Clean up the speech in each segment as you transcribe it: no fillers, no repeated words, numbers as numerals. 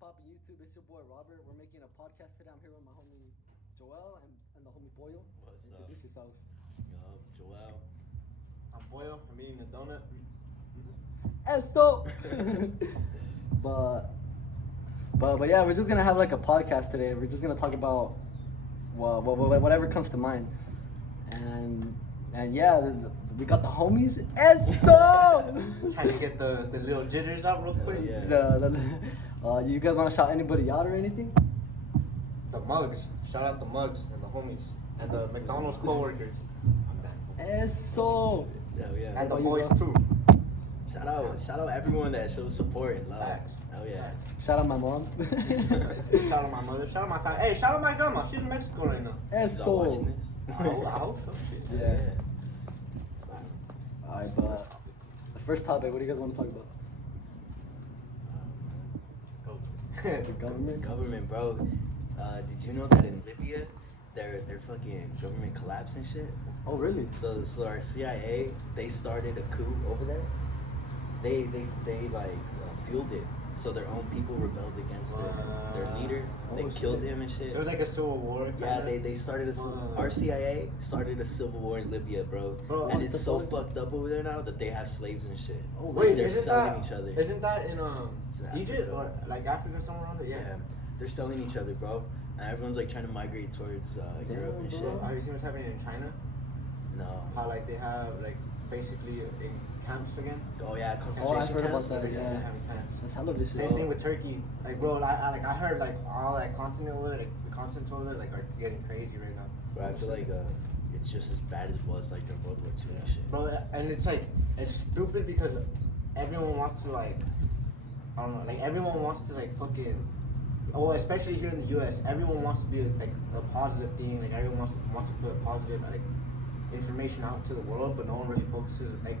poppin' YouTube? It's your boy Robert. We're making a podcast today. I'm here with my homie Joel and the homie Pollo. What's up? Introduce yourselves. Yo, Joel. I'm Pollo. I'm eating a donut. And so, but yeah, we're just gonna have like a podcast today. We're just gonna talk about whatever comes to mind, and yeah, we got the homies. And so, Trying to get the little jitters out real quick. Yeah. You guys wanna shout anybody out or anything? The mugs. Shout out the mugs and the homies and the McDonald's coworkers And so, Hell yeah. and the you boys go? too. Shout out everyone that shows support and love. Facts. Hell yeah. shout out my mom. Shout out my mother. Shout out my family. Hey, shout out my grandma. She's in Mexico right now. And Y'all watching so, this? I hope so. Shit. yeah. Alright, but the first topic, what do you guys want to talk about? The government? Government, bro. Did you know that in Libya, their fucking government collapsed and shit? Oh, really? So our CIA, they started a coup over there. They fueled it. So their own people rebelled against their leader. They Oh, killed shit. him and shit. So it was like a civil war. Yeah, kinda. they started our CIA started a civil war in Libya, bro. Bro, And what it's the so fuck? fucked up over there now that they have slaves and shit. Oh, Wait, they're isn't selling that, each other. Isn't that in Egypt Africa. or like Africa somewhere around there? Yeah, they're selling each other, bro. And everyone's like trying to migrate towards Europe and shit. bro. Have you seen what's happening in China? No. How like they have like basically in camps again. Oh yeah, Oh, I've concentration heard about camps. that. They're Yeah, having camps. that's hella vicious. Same thing with Turkey. Like, bro, I heard like all that continent over there, like the continents over there, like are getting crazy right now. But I feel like it's just as bad as it was like during World War II and shit. Bro, and it's like it's stupid because everyone wants to like, I don't know, like everyone wants to like fucking, oh, especially here in the U.S., everyone wants to be like a positive thing. Like everyone wants to put positive like information out to the world, but no one really focuses like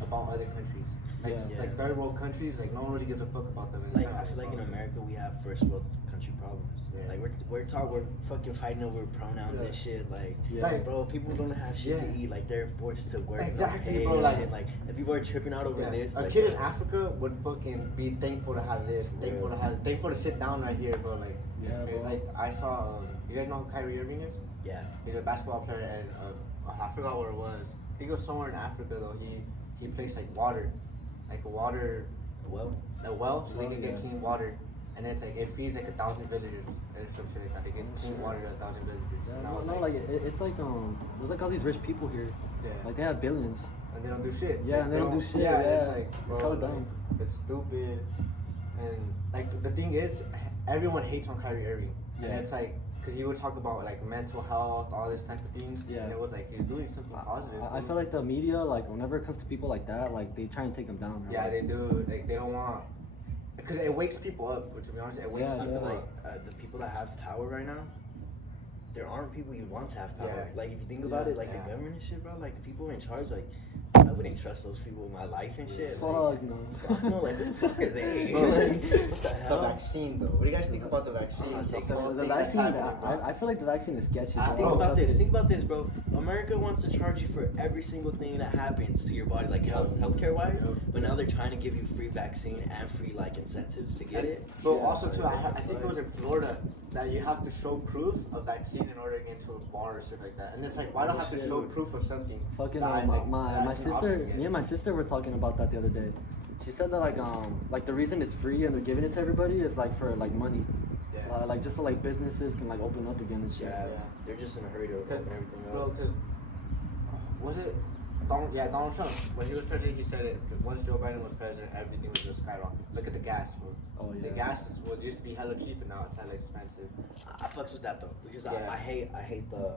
about other countries. Like Yeah. like third world countries, like no one really gives a fuck about them. And Like it's I kinda feel like in bro. America we have first world country problems. Yeah. Like we're fucking fighting over pronouns Yeah. and shit. Like, Yeah. like bro, people don't have shit to Yeah. eat. Like they're forced to work. Exactly, pay bro, and like- shit. Like and people are tripping out over Yeah. this. A like, kid in Africa would fucking be thankful to have this, thankful to sit down right here, bro. Like, it's Yeah, crazy. bro. Like I saw, you guys know who Kyrie Irving is? Yeah. He's a basketball player, and I forgot where it was. I think it was somewhere in Africa though. He placed like water, like a water, Well, a well, so they can Yeah. get clean water. And it's like it feeds like 1,000 villagers and some shit like that. They get clean shit. water to 1,000 villagers. Yeah, And I no, was no, like it's like there's like all these rich people here. yeah. Like they have billions. And they don't do shit. Yeah, Like, and they don't do shit, Yeah, yeah. it's like, It's bro, hella like, dumb. it's stupid. And like the thing is, everyone hates on Kyrie Irving. Yeah. And it's like, cause he would talk about like mental health, all this type of things. Yeah. And it was like he's doing something positive. I feel like the media, like whenever it comes to people like that, like they try and take them down. Right? Yeah, they do. Like they don't want, because it wakes people up. To be honest, it wakes Yeah, people yeah. like up. the people that have power right now, there aren't people you want to have power. Yeah. Like if you think about Yeah. it, like Yeah. the government and shit, bro. Like the people in charge, like I wouldn't trust those people with my life and shit. Fuck no. Like, no, like who the fuck are they? Bro, Like, like, what the the hell? vaccine though. What do you guys think about the vaccine? I'll take Bro, the thing that's vaccine, happening, bro. I feel like the vaccine is sketchy. I Bro. think Think don't about trust this. it. Think about this, bro. America wants to charge you for every single thing that happens to your body, like healthcare wise. Yep. But now they're trying to give you free vaccine and free like incentives to get it. But Yeah. also too, I think it was in Florida that you have to show proof of vaccine in order to get into a bar or shit like that. And it's like, why do I have to Shit. show proof of something? Fucking that I, my, like, my that's an sister, option me and my sister were talking about that the other day. She said that like the reason it's free and they're giving it to everybody is like for like money, Yeah. like just so like businesses can like open up again and shit. Yeah, Yeah. they're just in a hurry to open everything Bro, up. because was it Donald Trump when he was president? He said it. Because once Joe Biden was president, everything was just skyrocket. Look at the gas. Bro. Oh, The yeah. gas used to be hella cheap, and now it's hella expensive. I fucks with that though because Yeah. I hate the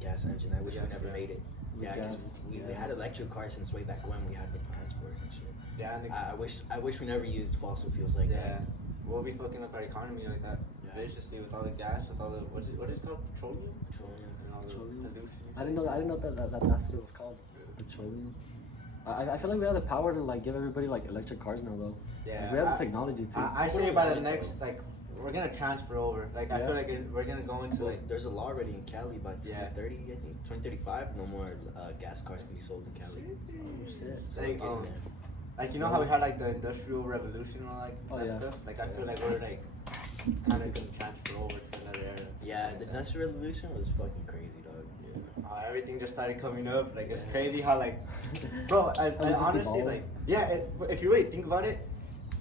gas engine. I wish we Gas, never yeah. made it. The Yeah, because gas, we yeah. had electric cars since way back when we had the plans for it and shit. Yeah, and I wish we never used fossil fuels like yeah, that. we'll be fucking up our economy like that. Yeah. Viciously with all the gas, with all the what is it called? Petroleum. Petroleum. And all the Petroleum. pollution. I didn't know that that's what it was called. Petroleum. I feel like we have the power to like give everybody like electric cars now though. Yeah, Like, we have the technology too. I say by the next like we're gonna transfer over. Like I Yeah. feel like we're gonna go into Well, like there's a law already in Cali by Yeah. 2030, I think 2035. No more gas cars can be sold in Cali. Oh, shit. So we're Like, getting there. Like, you know how we had like the Industrial Revolution and all like Oh, that yeah. stuff? Like, I feel like we're like kind of gonna transfer over to another era. Yeah, the Industrial Revolution was fucking crazy, dog. Yeah. Everything just started coming up. Like, it's crazy how like, bro, I just honestly evolved. like, yeah. If you really think about it,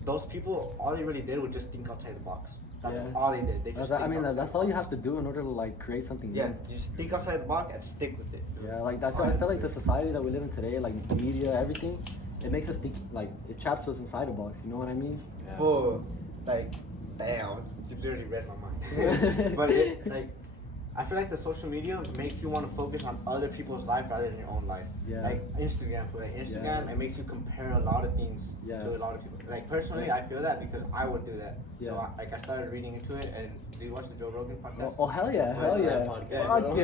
those people, all they really did was just think outside the box. That's Yeah. all they did. They just. I think mean, outside that's the all you box. have to do in order to like create something Yeah, new. you just think outside the box and stick with it. Yeah, like I feel like the society that we live in today, like the media, everything, it makes us think like it traps us inside a box. You know what I mean? Yeah. Full, like, damn, you literally read my mind. But it, like, I feel like the social media makes you want to focus on other people's life rather than your own life. Yeah. Like Instagram, for like Instagram, Yeah. it makes you compare a lot of things Yeah. to a lot of people. Like personally, Yeah. I feel that because I would do that. Yeah. So I started reading into it. And do you watch the Joe Rogan podcast? Oh hell yeah, hell yeah, podcast. fuck When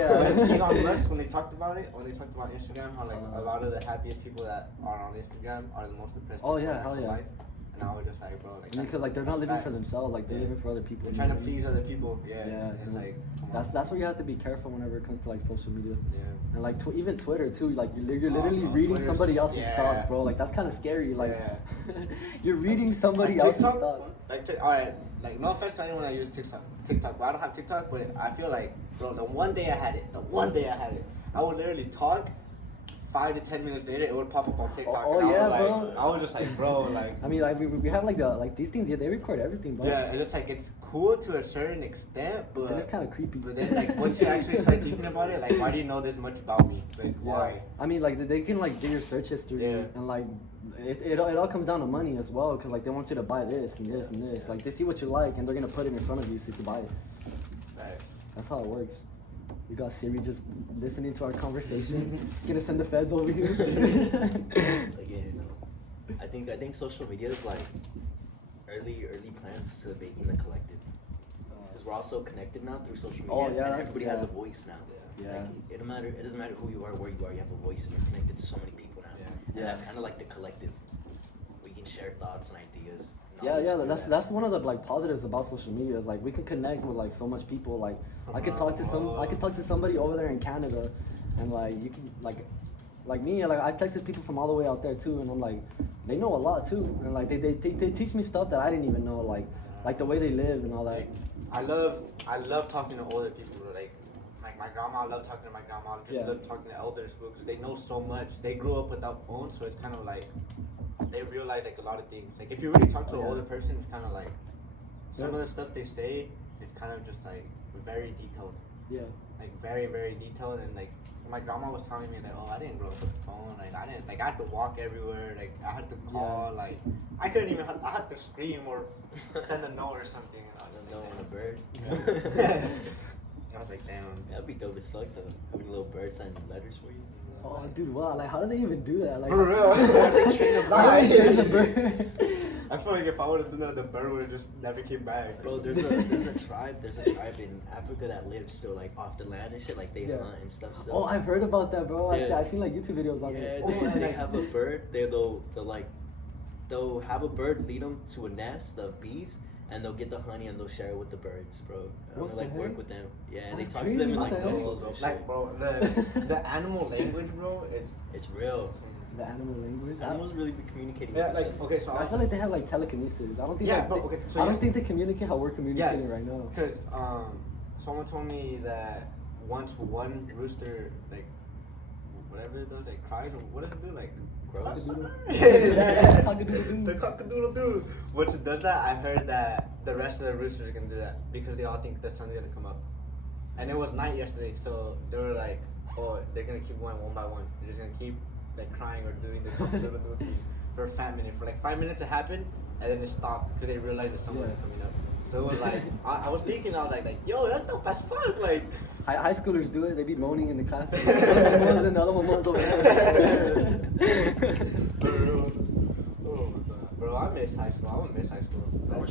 yeah. Elon Musk, when they talked about it, when they talked about Instagram, how like a lot of the happiest people that are on Instagram are the most depressed. Oh, people yeah, in hell their yeah. life. And I was just like, bro, like Because like they're not living for themselves, like they're living for other people. They're trying to please other people. Yeah. Yeah, It's and like, come that's on. that's where you have to be careful whenever it comes to like social media. Yeah. And like even Twitter too, like you're Oh, literally no, reading Twitter's- somebody else's yeah. thoughts, bro. Like that's kind of scary. Like Yeah. you're reading somebody Like, else's TikTok? thoughts. Like, alright, like no offense to anyone that uses TikTok, but I don't have TikTok. But I feel like, bro, the one day I had it, I would literally talk. 5 to 10 minutes later, it would pop up on TikTok. Oh, and yeah, I was like, bro. I was just like, bro, like. I mean, like we have like these things. Yeah, they record everything, bro. Yeah, and it's like it's cool to a certain extent, but Then it's kind of creepy. But then, like, once you actually start thinking about it, like, why do you know this much about me? Like, why? I mean, like they can like do your search history, Yeah. and like it all comes down to money as well, because like they want you to buy this and this and this. Yeah. Like they see what you like, and they're gonna put it in front of you so you can buy it. Right. That's how it works. We got Siri just listening to our conversation. Gonna send the feds over here. Again, I think social media is like early plans to making the collective. Because we're all so connected now through social media, Oh, yeah, and everybody has a yeah. voice now. Yeah. Like, it doesn't matter who you are, where you are. You have a voice, and you're connected to so many people now. Yeah. And Yeah. that's kind of like the collective. We can share thoughts and ideas. Yeah, knowledge through that's that. that's one of the like positives about social media is like we can connect with like so much people. Like I could talk to somebody over there in Canada, and like you can like me, like I've texted people from all the way out there too, and I'm like they know a lot too, and like they teach me stuff that I didn't even know, like the way they live and all that. I love talking to older people. Like my grandma, I love talking to my grandma. I just Yeah. love talking to elders because they know so much. They grew up without phones, so it's kind of like they realize like a lot of things. Like if you really talk to Oh, an yeah. older person, it's kind of like some Yeah. of the stuff they say is kind of just like very detailed. Yeah. Like very, very detailed. And like my grandma was telling me like, oh, I didn't grow up with a phone. Like I didn't, like I had to walk everywhere. Like I had to call. Yeah. Like I couldn't even. I had to scream or send a note or something. And I was Just like, going on a bird. damn. I was like, damn. That'd be dope as fuck though. Having a little bird sign letters for you. Oh, dude, wow! Like, how do they even do that? Like, For real. They train the bird. I feel like if I would have done that, the bird would have just never came back. Bro, there's a tribe in Africa that lives still like off the land and shit, like they Yeah. hunt and stuff still. Oh, I've heard about that, bro. Yeah. I've seen like YouTube videos on Yeah, it. they have a bird. They'll have a bird lead them to a nest of bees, and they'll get the honey and they'll share it with the birds, bro. And What they'll the like work heck? with them. Yeah, and That's they talk crazy, to them in what like the heck? whistles and shit. Like, bro, the animal language, bro, It's real. The animal language. Animals really be communicating. Yeah, with like each other. okay, so I feel like they have like telekinesis. I don't think. Yeah, they, bro, okay, so I don't yes. think they communicate how we're communicating right now. Because someone told me that once one rooster like whatever it does, like cries or what does it do, like Crows? the cock-a-doodle-doo. Once it does that, I heard that the rest of the roosters are gonna do that because they all think the sun's gonna come up. And it was night yesterday, so they were like, oh, they're gonna keep going one by one. They're just gonna keep like crying or doing the cock-a-doodle-doo thing for a fat minute. For like 5 minutes it happened, and then it stopped because they realized the sun wasn't coming up. So it was like, I was thinking, I was like, yo, that's dope as fuck. Like, High schoolers do it. They be moaning in the class. And the other one moans over there. Oh my god, bro, I miss high school. I want to miss high school. I'm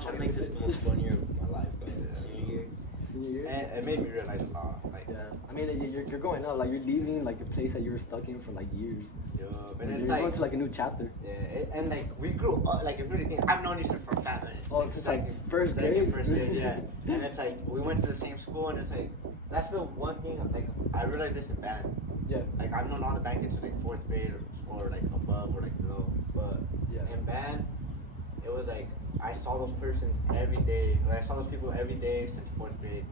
trying to make this the most fun year of my life, bro. Senior year. Senior year. And it made me realize a lot. Like, Yeah, I mean, you're going out, like you're leaving like a place that you were stuck in for like years. yo, but You're it's going like, to like a new chapter. yeah, and like we grew up. Like, if you really think, I've known each other for a fat minute. Oh, since, like, first second, grade? First grade, yeah. And it's like we went to the same school, and it's like that's the one thing. Like, I realized this in band. Yeah. Like, I've known all the band kids since like fourth grade or like above or like below. but Yeah. in band, it was like I saw those persons every day. Like, I saw those people every day since 4th grade,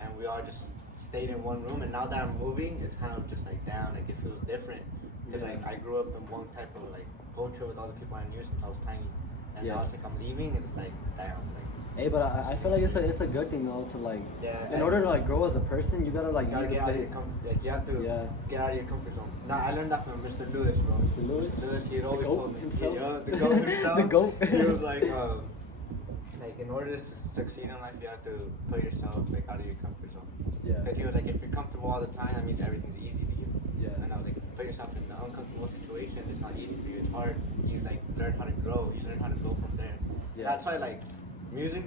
and we all just stayed in one room. And now that I'm moving, it's kind of just like down. Like it feels different because Yeah. like I grew up in one type of like culture with all the people I knew since I was tiny, and Yeah. now it's like I'm leaving and it's like damn. Like Hey, but I feel like it's a good thing though to like, yeah. in order to like grow as a person, you gotta like You gotta use get the out of your place. comfort. Like you have to Yeah. get out of your comfort zone. Nah, I learned that from Mr. Lewis, bro. Mr. Lewis? He'd always goat told me. himself? Yeah, the goat himself. The goat. He was like in order to succeed in life, you have to put yourself like out of your comfort zone. Yeah. Because he was like, if you're comfortable all the time, that means everything's easy to you. Yeah. And I was like, if you put yourself in an uncomfortable situation, it's not easy for you. It's hard. You like learn how to grow. You learn how to go from there. Yeah. That's why like music.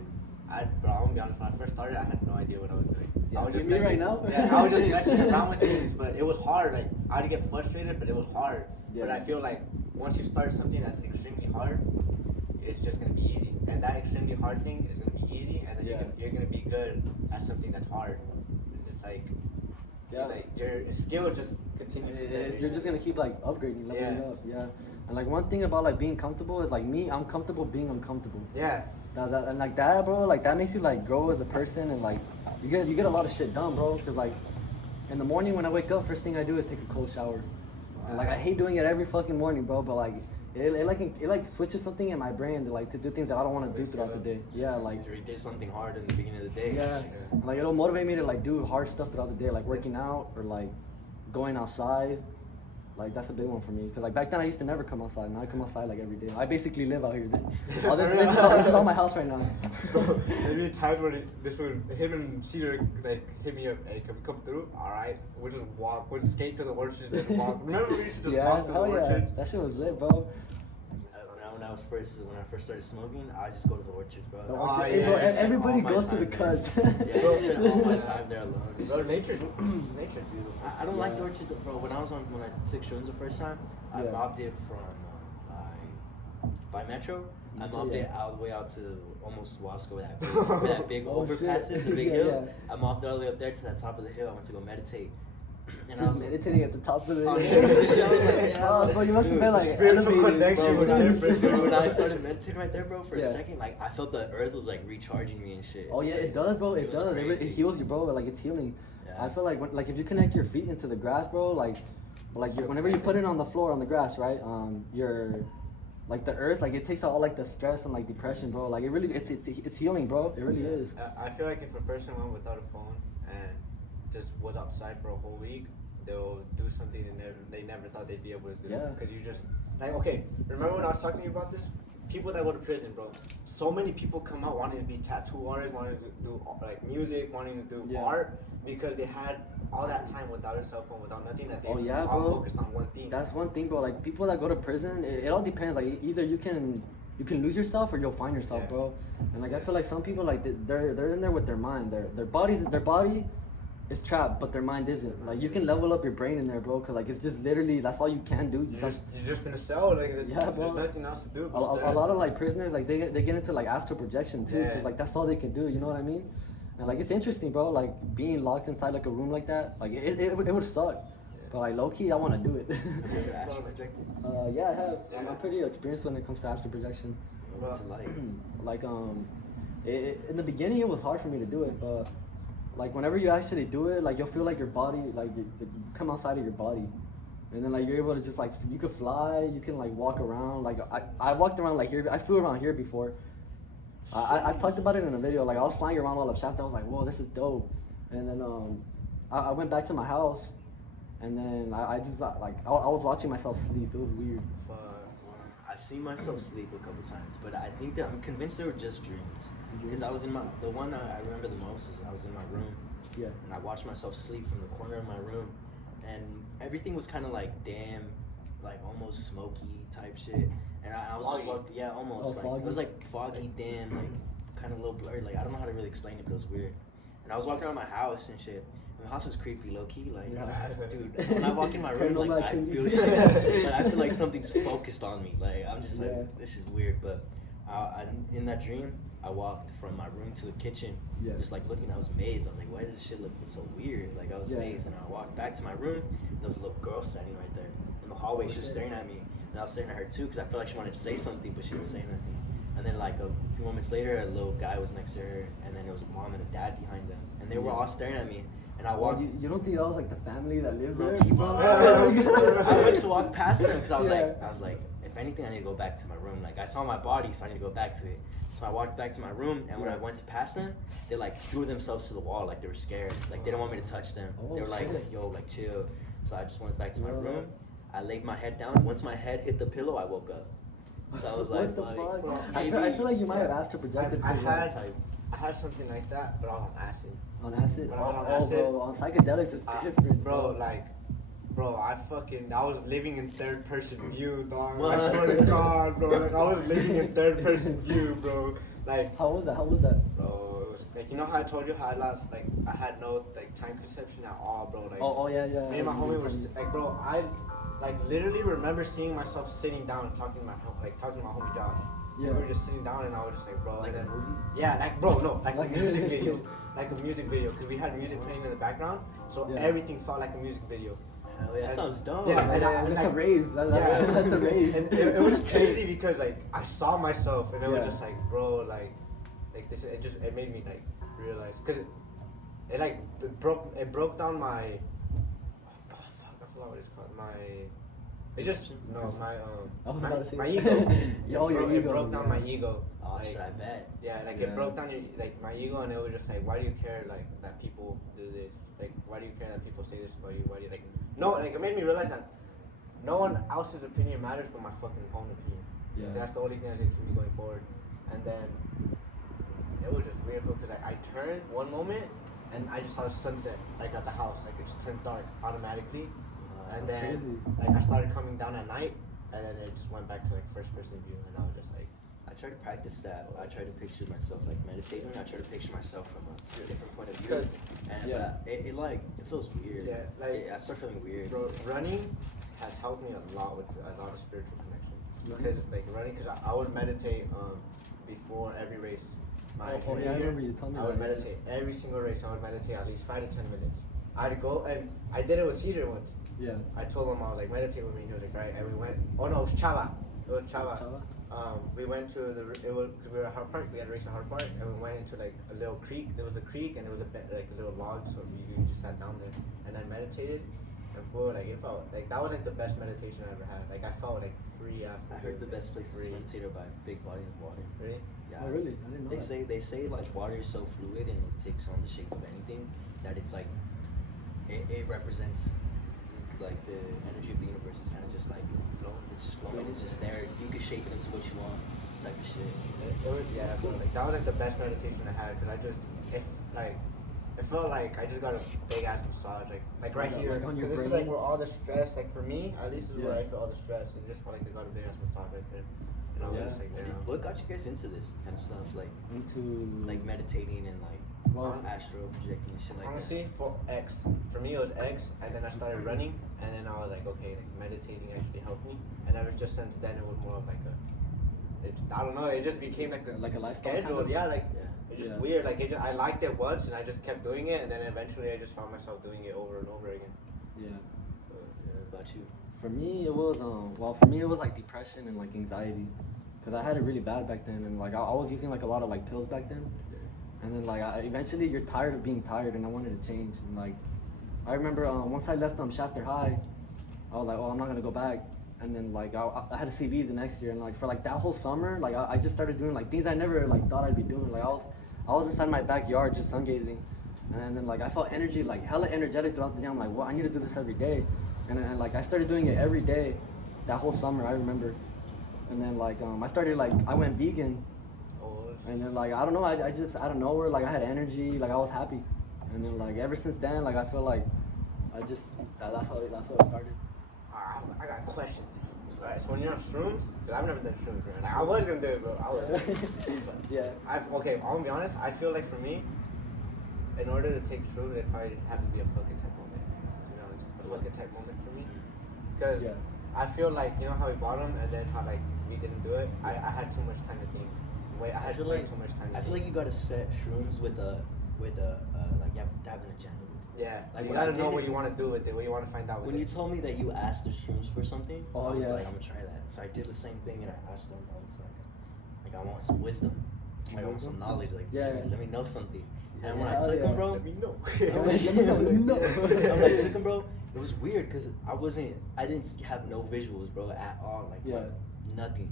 Bro, I'm gonna be honest. When I first started, I had no idea what I was doing. Yeah, I was you just me right messing- now? Yeah, I was just messing around with things, but it was hard. Like I'd get frustrated, but it was hard. But Yeah. I feel like once you start something that's extremely hard, it's just gonna be easy. And that extremely hard thing is gonna be easy, and then Yeah. you're gonna be good at something that's hard. It's just like, Yeah. like your skill just continues. from there. You're just gonna keep like upgrading, leveling Yeah. up, yeah. And like one thing about like being comfortable is like me, I'm comfortable being uncomfortable. Yeah. And like that, bro, like that makes you like grow as a person, and like you get a lot of shit done, bro. Cause like in the morning when I wake up, first thing I do is take a cold shower. And like I hate doing it every fucking morning, bro. But like it like switches something in my brain to do things that I don't want to do throughout the day. Yeah, like You did something hard in the beginning of the day. yeah, like it'll motivate me to like do hard stuff throughout the day, like working out or like going outside. Like that's a big one for me. Cause like back then I used to never come outside. Now I come outside like every day. I basically live out here. This is all my house right now. Bro, there'd be times when him and Cedar like hit me up, hey, can we come through? Alright, we'll just walk, we'll skate to the orchard, just walk. Remember we used to just Yeah, walk to the hell yeah. orchard? That shit was lit, bro. When I first started smoking, I just go to the orchard, bro. Oh, Hey, yeah, bro, I spent everybody all my goes to the time cuts. there. Yeah, I spent all my time there alone. Bro, nature's beautiful. I don't like Yeah. the orchards, bro. When I took shrooms the first time, I Yeah. mobbed it from by Metro. I mobbed Yeah. it all the way out to almost Wasco, where that big Oh, shit. overpass is, the big Yeah, hill. yeah. I mobbed it all the way up there to that top of the hill. I went to go meditate. And I Just was like, meditating at the top of the Oh, hill. yeah. Oh, bro, you must have Dude, been the like spiritual elevated, connection bro. was different, dude, bro. when I started meditating right there, bro, for Yeah. a second, like I felt the earth was like recharging me and shit. Oh yeah, Like, it does, bro. It was does. crazy. It heals you, bro. Like it's healing. Yeah. I feel like like if you connect your feet into the grass, bro, like whenever you put it on the floor on the grass, right? You're like the earth, like it takes out all like the stress and like depression, bro. Like it really, it's healing, bro. It really is. I feel like if a person went without a phone and just was outside for a whole week, they'll do something they never thought they'd be able to do. Yeah. Because you just, like, okay, remember when I was talking to you about this? People that go to prison, bro. So many people come out wanting to be tattoo artists, wanting to do like music, wanting to do Yeah. art, because they had all that time without a cell phone, without nothing, that they Oh, yeah, all bro. focused on one thing. That's one thing, bro. Like people that go to prison, it all depends. Like either you can lose yourself or you'll find yourself, Yeah. bro. And like I feel like some people like they're in there with their mind. Their body is trapped, but their mind isn't. Like you can level up your brain in there, bro. Cause like it's just literally that's all you can do. You're just in a cell, like Yeah, bro. there's nothing else to do. A lot of like prisoners, like they get into like astral projection too, Yeah. cause like that's all they can do. You know what I mean? And like it's interesting, bro. Like being locked inside like a room like that, like it would suck. But like low key, I want to do it. Have you ever astral projected? Yeah, I have. I'm pretty experienced when it comes to astral projection. What's it like? Like in the beginning it was hard for me to do it, but like whenever you actually do it, like you'll feel like your body, like you come outside of your body, and then like you're able to just like you could fly, you can like walk around. Like I walked around like here, I flew around here before. I've talked about it in a video. Like I was flying around all of Shaft. I was like, whoa, this is dope. And then I went back to my house, and then I just like I was watching myself sleep. It was weird. I've seen myself sleep a couple times, but I think that I'm convinced they were just dreams. Because I was in the one I remember the most is I was in my room, Yeah. and I watched myself sleep from the corner of my room, and everything was kind of like damn, like almost smoky type shit. And I was just Foggy. yeah, almost Oh, like foggy? it was like foggy, damn, like kind of a little blurred. Like I don't know how to really explain it, but it was weird. And I was walking around my house and shit. My house is creepy, low key. Like, Yeah. dude, when I walk in my room, like Paranormal I activity. feel shit. Like, I feel like something's focused on me. Like I'm just Yeah. like, this is weird. But in that dream, I walked from my room to the kitchen, Yeah. just like looking. I was amazed. I was like, why does this shit look so weird? Like I was Yeah. amazed, and I walked back to my room, and there was a little girl standing right there in the hallway. Oh, She was shit. staring at me. and I was staring at her too because I felt like she wanted to say something, but she didn't say nothing. And then like a few moments later, a little guy was next to her, and then there was a mom and a dad behind them, and they were all staring at me. And I walked. You don't think that was like the family that lived there? I went to walk past them because I was Yeah. like, if anything, I need to go back to my room. Like I saw my body, so I need to go back to it. So I walked back to my room, and when I went to pass them, they like threw themselves to the wall, like they were scared, like they didn't want me to touch them. Oh, they were like, shit. yo, like chill. So I just went back to my room. I laid my head down. Once my head hit the pillow, I woke up. So I was like, what the fuck? bro, I feel like you might have astral projected. I for that. had something like that, but I was on acid. On acid? When I was on Oh, acid, bro, on psychedelics it's different. Bro, I was living in third person view, dog. What? I swear to God, bro. Like, I was living in third person view, bro. Like, How was that? Bro, it was like, you know how I told you how I had no like time conception at all, bro. Like, oh yeah. me and my homie was like, bro, I like literally remember seeing myself sitting down and talking to my homie Josh. Yeah. We were just sitting down and I was just like, bro. like and a then, movie. Yeah, like bro, no, like Like- a music video, like a music video, cause we had music playing in the background, so Yeah. everything felt like a music video. Hell yeah, that And- sounds dope. Yeah, and Yeah, that's a rave. That's a rave. And it was crazy because like I saw myself and it was Yeah. just like, bro, like this. It made me like realize because it broke down my. Oh, fuck, I forgot what it's called. It's just no my I was about to say my that. ego. Your It ego. broke down my ego. Oh, Like, shit, I bet. yeah, like Yeah. it broke down my ego, and it was just like, why do you care like that people do this? Like, why do you care that people say this about you? Why do you like? No, like it made me realize that no one else's opinion matters but my fucking own opinion. Yeah. That's the only thing that's gonna keep me going forward. And then it was just weird because I turned one moment and I just saw the sunset like at the house, like it just turned dark automatically. And That's then crazy. like I started coming down at night, and then it just went back to like first person view, and I was just like. I try to practice that. I try to picture myself like meditating. I try to picture myself from a different point of view, Good. and Yeah. it feels weird. Yeah, like- I start feeling weird. Bro, running has helped me a lot with a lot of spiritual connection. Running? Because like running, because I would meditate before every race. My Oh, yeah, I junior year, remember you told me I would that, yeah. meditate every single race. I would meditate at least 5 to 10 minutes. I'd go and I did it with Cedar once. Yeah. I told him I was like meditate with me. He was like right, and we went. Oh no, it was Chava. It was Chava. Chava? We went to because we were at Hard Park. We had a race at Hard Park, and we went into like a little creek. There was a creek, and there was like a little log, so we just sat down there, and I meditated. And boy, like it felt like that was like the best meditation I ever had. Like I felt like free after. I heard the doing it. best places to Free. meditate are by big bodies of water. Really? Yeah. Oh really? I didn't know that. They say like water is so fluid and it takes on the shape of anything that it's like it represents like the energy of the universe is kind of just like flowing. It's just flowing. It's just there. You can shape it into what you want, type of shit. Yeah, bro, like that was like the best meditation I had because it felt like I just got a big ass massage, like right Like here. on your Because this is brain? like where all the stress, like for me at least, is where Yeah. I feel all the stress. It just felt like they got a big ass massage right there. And I was Yeah. just like, damn. What got you guys into this kind of stuff, like Into meditating and like well, astral projecting and shit like Honestly, for me it was X, and then I started running, and then I was like, okay, like meditating actually helped me, and ever just since then it was more of like I don't know, it just became like a lifestyle schedule, kind of? yeah, like Yeah. it's just Yeah. weird, like I liked it once, and I just kept doing it, and then eventually I just found myself doing it over and over again. yeah. that. What about you? For me, it was for me it was like depression and like anxiety, cause I had it really bad back then, and like I was using like a lot of like pills back then, and then like eventually you're tired of being tired, and I wanted to change, and like I remember once I left Shafter High, I was like, oh, I'm not gonna go back, and then like I had a CV the next year, and like for like that whole summer, like I just started doing like things I never like thought I'd be doing, like I was inside my backyard just sun gazing, and then like I felt energy, like hella energetic throughout the day. I'm like, well, I need to do this every day, and like I started doing it every day that whole summer, I remember. And then like I started like I went vegan, and then like I don't know, I just out of nowhere, like I had energy, like I was happy, and then like ever since then, like I feel like I just that's how it started. I got a question. So when you're on shrooms, because I've never done shrooms, man. Like, I was gonna do it, bro. I was. Yeah. Okay, I'm gonna be honest. I feel like for me, in order to take shrooms, it probably had to be a fucking type moment. To be honest, a fucking type moment for me. Because Yeah. I feel like, you know how we bought them and then how like we didn't do it. I had too much time to think. I had way too much time. To I feel think. like you gotta set shrooms with a like you have to have an agenda with it. Yeah, Like you what I gotta know did what is- you want to do with it, what you want to find out with When it. you told me that you asked the shrooms for something, Oh, I was yeah. like, I'm gonna try that. So I did the same thing and I asked them. I was like I want some wisdom. Like, I want some knowledge. Like, Yeah. let me know something. And Yeah, when I hell took yeah. them, bro, Let me know. I'm like, let me know, let me know. when I took them, bro, it was weird because I didn't have no visuals, bro, at all. Like, Yeah. nothing.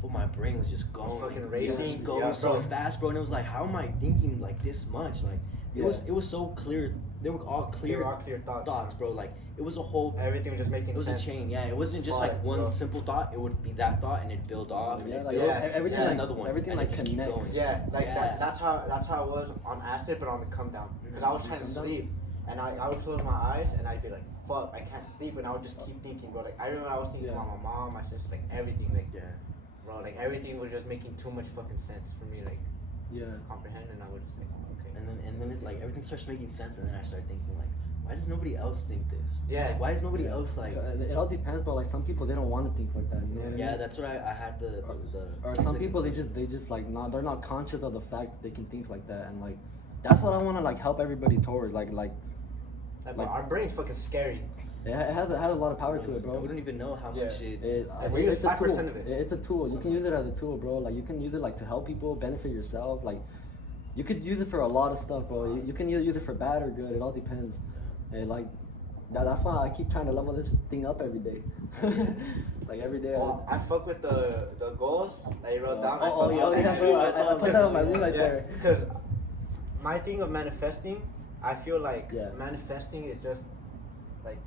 But my brain was just going. fucking It was racing. just going Yeah, so bro. fast, bro. And it was like, how am I thinking like this much? Like, it Yeah. was so clear. They were all clear, They were all clear thoughts. bro. Like, it was a whole. Everything was just making It was sense. a chain, yeah. It wasn't just Fuck, like one bro. simple thought. It would be that thought, and it'd build off, and Yeah, it'd like, build, yeah, everything and like another one, everything and like it'd just keep connects. going. Yeah, like Yeah. that's how I was on acid, but on the come down. Because I was trying to Come down? sleep, and I would close my eyes, and I'd be like, "Fuck, I can't sleep," and I would just keep thinking, bro. Like I remember I was thinking Yeah. about my mom, my sister, like everything, like Yeah. bro, like everything was just making too much fucking sense for me, like Yeah. to comprehend, and I was just like, oh, okay. And then it, like everything starts making sense, and then I start thinking like, why does nobody else think this? Yeah. Like, why is nobody else like? It all depends, but like some people they don't want to think like that. You know what I Yeah, mean? that's what I had the. Or some people they just like not they're not conscious of the fact that they can think like that, and like that's what I want to like help everybody towards. Like Like, bro, like- our brain's fucking scary. it has a lot of power to it, bro. We don't even know how Yeah. much it's. we use it's a 5% tool. of it. It's a tool. You can use it as a tool, bro. Like you can use it like to help people, benefit yourself. Like you could use it for a lot of stuff, bro. You can either use it for bad or good. It all depends. And like that's why I keep trying to level this thing up every day. Like every day. Well, I fuck with the goals that you wrote down. I Oh, fuck yeah, with yeah, that bro. too. I put that on my room right there. Because my thing of manifesting, I feel like Yeah. manifesting is just like,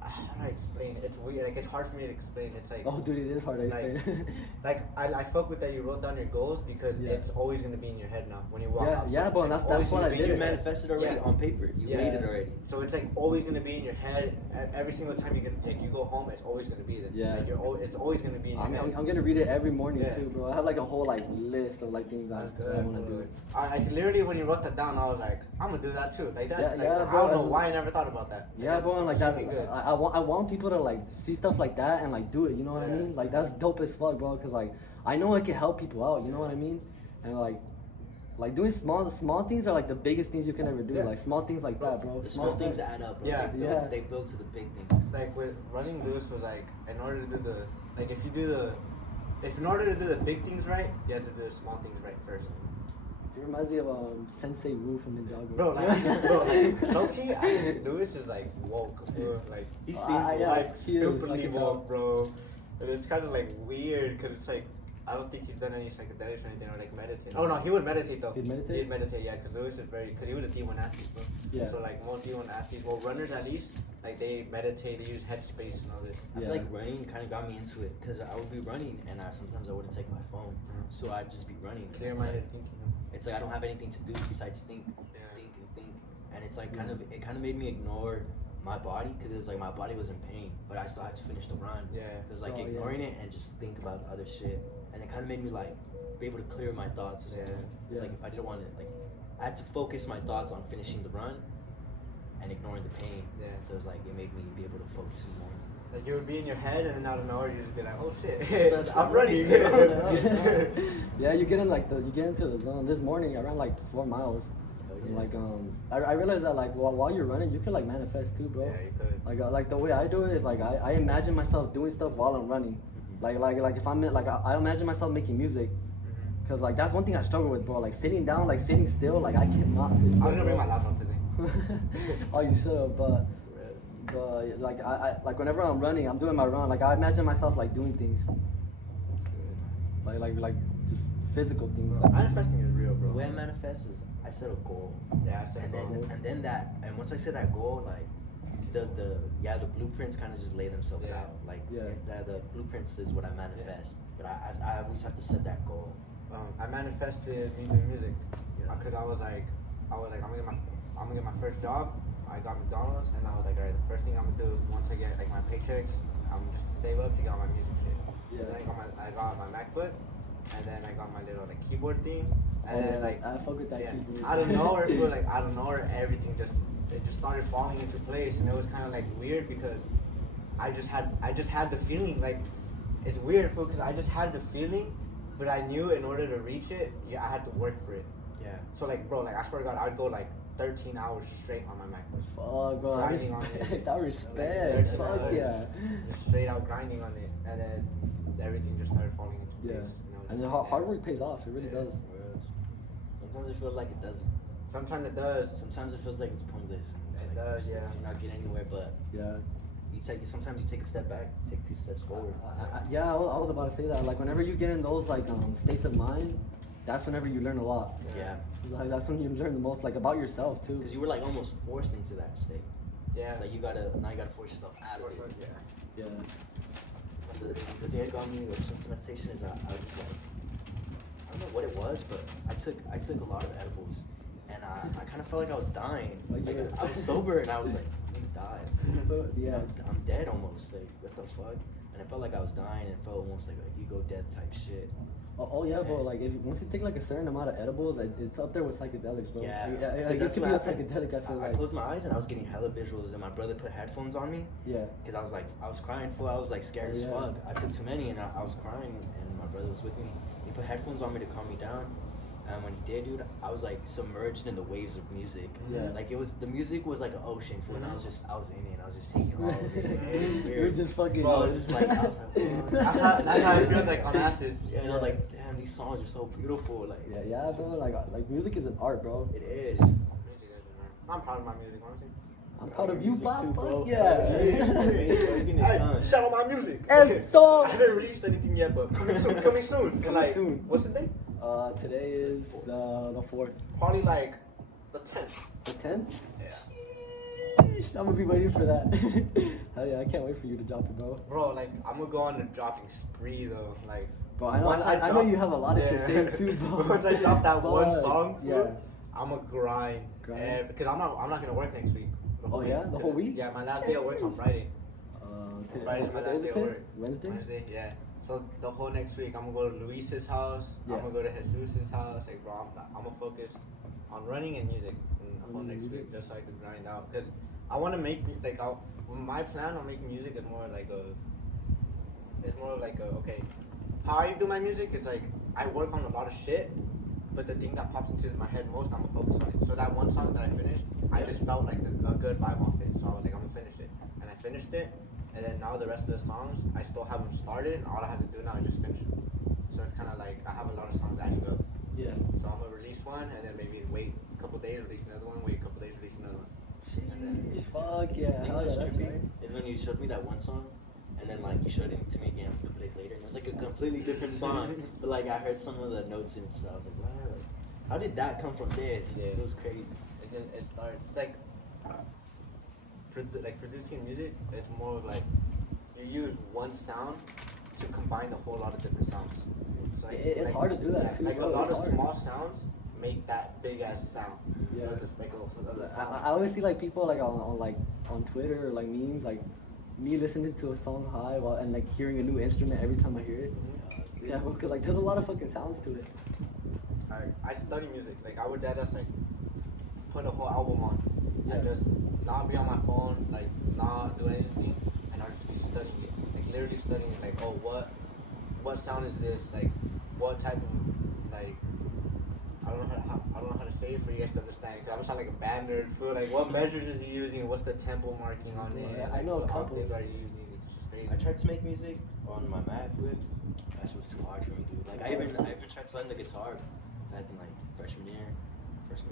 how do I explain it? It's weird. Like it's hard for me to explain. It's like, Oh, dude, it is hard to like, explain. like I fuck with that you wrote down your goals because Yeah. it's always gonna be in your head now when you walk Yeah, outside. yeah, bro, It's that's always what gonna I be did in You your head. manifested already Yeah. on paper. You Yeah. made it already. So it's like always gonna be in your head. Every single time you go home, it's always gonna be there. Yeah. Like it's always gonna be in your head. I'm gonna read it every morning Yeah. too, bro. I have like a whole like list of like things That's that I good. want to do. I literally when you wrote that down, I was like, I'm gonna do that too. Like that. Yeah, like, yeah, I bro, don't know and- why I never thought about that. Yeah, bro, and like that, should be good. I want people to like see stuff like that and like do it. You know what I Yeah. mean? Like that's dope as fuck, bro. Cause like I know it can help people out. You know what I mean? And like doing small things are like the biggest things you can ever do. Yeah. Like small things like that, bro. The small things add up. Bro. Yeah. They build to the big things. Like with running loose was like in order to do the like if in order to do the big things right, you have to do the small things right first. It reminds me of Sensei Wu from Ninjago. Bro, like low key, I think Lewis is like woke, bro. Like he seems yeah, like he is, I stupidly can tell. woke, bro. And it's kind of like weird because it's like I don't think he's done any psychedelics or anything or like meditate. Oh no, he would meditate though. He'd meditate? He'd meditate, yeah. Because Lewis is because he was a D1 athlete, bro. Yeah. So like most D1 athletes, well runners at least, like they meditate, they use headspace and all this. I Yeah. feel like running kind of got me into it because I would be running and sometimes I wouldn't take my phone, so I'd just be running. And Clear it's minded like, thinking. it's like I don't have anything to do besides think, and it's like it kind of made me ignore my body because it was like my body was in pain, but I still had to finish the run. Yeah. It was like Oh, yeah. ignoring it and just think about other shit, and it kind of made me like be able to clear my thoughts. Yeah. It's like if I didn't want to like, I had to focus my thoughts on finishing the run and ignoring the pain. Yeah. So it was like it made me be able to focus more. Like you would be in your head and then out of nowhere you just be like, oh shit, It's I'm running. Yeah, you get into the zone. This morning I ran like 4 miles. And like I realized that like while you're running you can like manifest too, bro. Yeah, you could. Like the way I do it is like I imagine myself doing stuff while I'm running. Like if I'm like I imagine myself making music. Cause like that's one thing I struggle with, bro. Like sitting down, like sitting still, like I cannot sit still. I was gonna bring bro. my laptop today. Oh, you should have, but like I like whenever I'm running, I'm doing my run. Like I imagine myself like doing things, like just physical things. Bro, Like, manifesting is real, The bro. way I manifest is I set a goal, Yeah, I said and then once I set that goal, like the blueprints kind of just lay themselves Yeah. out. Like Yeah. the blueprints is what I manifest, but I always have to set that goal. I manifested me doing music. Yeah. Cause I was like, I'm gonna get my first job. I got McDonald's, and I was like, alright, the first thing I'm gonna do once I get like my paychecks, I'm just save up to get all my music shit. Yeah. So then I got my MacBook, and then I got my little like keyboard thing, and then like I fuck with that yeah, keyboard. out of nowhere, bro, like out of nowhere, everything just started falling into place, and it was kind of like weird because I just had the feeling. Like it's weird, because I just had the feeling, but I knew in order to reach it, I had to work for it. Yeah. So like, bro, like I swear to God, I'd go like 13 hours straight on my MacBook. Fuck, bro. I Grinding on respect. it. I respect. Like, Fuck yeah. Just straight out grinding on it, and then everything just started falling into Yeah. place. You know, And just the like hard that. work pays off. It really does. Sometimes it feels like it doesn't. Sometimes it does. Sometimes it feels like it's pointless. It's It like does, useless. yeah. You're not getting anywhere, but Yeah. sometimes you take a step back, take 2 steps forward. Yeah, I was about to say that. Like, whenever you get in those like states of mind, that's whenever you learn a lot. Yeah. Like, that's when you learn the most, like about yourself too. Because you were like almost forced into that state. Yeah. Like you now you gotta force yourself out of it. Yeah. Yeah. The thing that got me with into meditation is I was just like, I don't know what it was, but I took a lot of edibles, and I kind of felt like I was dying. Like, Like yeah. I was sober, and I was like, I'm gonna die. Yeah. I'm dead almost. Like what the fuck? And it felt like I was dying. It felt almost like an ego death type shit. Oh yeah, bro. Like, once you take like a certain amount of edibles, it's up there with psychedelics, bro. Yeah. It Because gets to what be a happened. psychedelic. I feel I like. closed my eyes and I was getting hella visuals, and my brother put headphones on me. Yeah. Because I was crying full. I was like scared as Yeah. fuck. I took too many and I was crying, and my brother was with me. He put headphones on me to calm me down. And when he did, dude, I was like submerged in the waves of music. Yeah. Like the music was like an ocean, fool, and I was in it, and I was just taking all of it. It was weird. You're just fucking. I was just like, oh, That's how it feels like on acid. yeah, and I was like, damn, these songs are so beautiful. Like, Yeah, bro. Like music is an art, bro. it is. I'm proud of my music, honestly. I'm proud of you, Music Bob. too, Fuck bro. yeah. Getting it Hey, done. shout out my music. And so- I haven't released anything yet, but coming soon. Coming soon. Coming Like, soon. What's the date? Today is the 4th. Probably like the 10th. The 10th? Yeah. I'm gonna be waiting for that. Hell yeah, I can't wait for you to drop it, bro. Bro, like I'm gonna go on a dropping spree though. Like, Bro, I know, once I know drop- you have a lot of shit saved too, bro. Once I drop that one Fuck, song, yeah. I'm gonna grind. Grind? Because I'm not gonna work next week. Oh, yeah? The whole week? Yeah, my last day of work on Friday. Friday's my what day last is day it of today? work. Wednesday? Yeah. So the whole next week, I'm gonna go to Luis's house. Yeah. I'm gonna go to Jesus' house. Like, bro, I'm gonna focus on running and music the whole next week, just so I can grind out. Cause I want to make like my plan on making music is more like okay. How I do my music is like I work on a lot of shit, but the thing that pops into my head most, I'm gonna focus on it. So that one song that I finished, I just felt like a good vibe off it. So I was like, I'm gonna finish it, and I finished it. And then now the rest of the songs, I still haven't started, and all I have to do now is just finish it. So it's kind of like I have a lot of songs adding up. Yeah. So I'm gonna release one, and then maybe wait a couple days, release another one, wait a couple days, release another one. And then Fuck I yeah. think Hell yeah, what's that's trippy right. is when you showed me that one song, and then like you showed it to me again a couple days later, and it was like a completely different song. But like I heard some of the notes and stuff. I was like, wow, like, how did that come from this? Yeah. It was crazy. it starts like producing music. It's more of like you use one sound to combine a whole lot of different sounds. So It's hard to do that too, Like bro. a lot It's of hard. small sounds make that big ass sound. Yeah. Of this, like, of the I sound. always see like people like on Twitter or like memes like me listening to a song high while and like hearing a new instrument every time I hear it. Yeah, because like there's a lot of fucking sounds to it. I study music. Like I would just like put a whole album on and Yeah. just not be on my phone, like not do anything, and I'll just be studying it. Like literally studying it. Like, oh, what sound is this? Like, what type of like I don't know how to say it for you guys to understand. Cause I'm sound like a band nerd. For like, what measures is he using? What's the tempo marking on it? Yeah, I Like, know a what couple. octaves are you using? It's just crazy. I tried to make music on my Mac, but that shit was too hard for me, dude. Like I even tried to learn the guitar back in like freshman,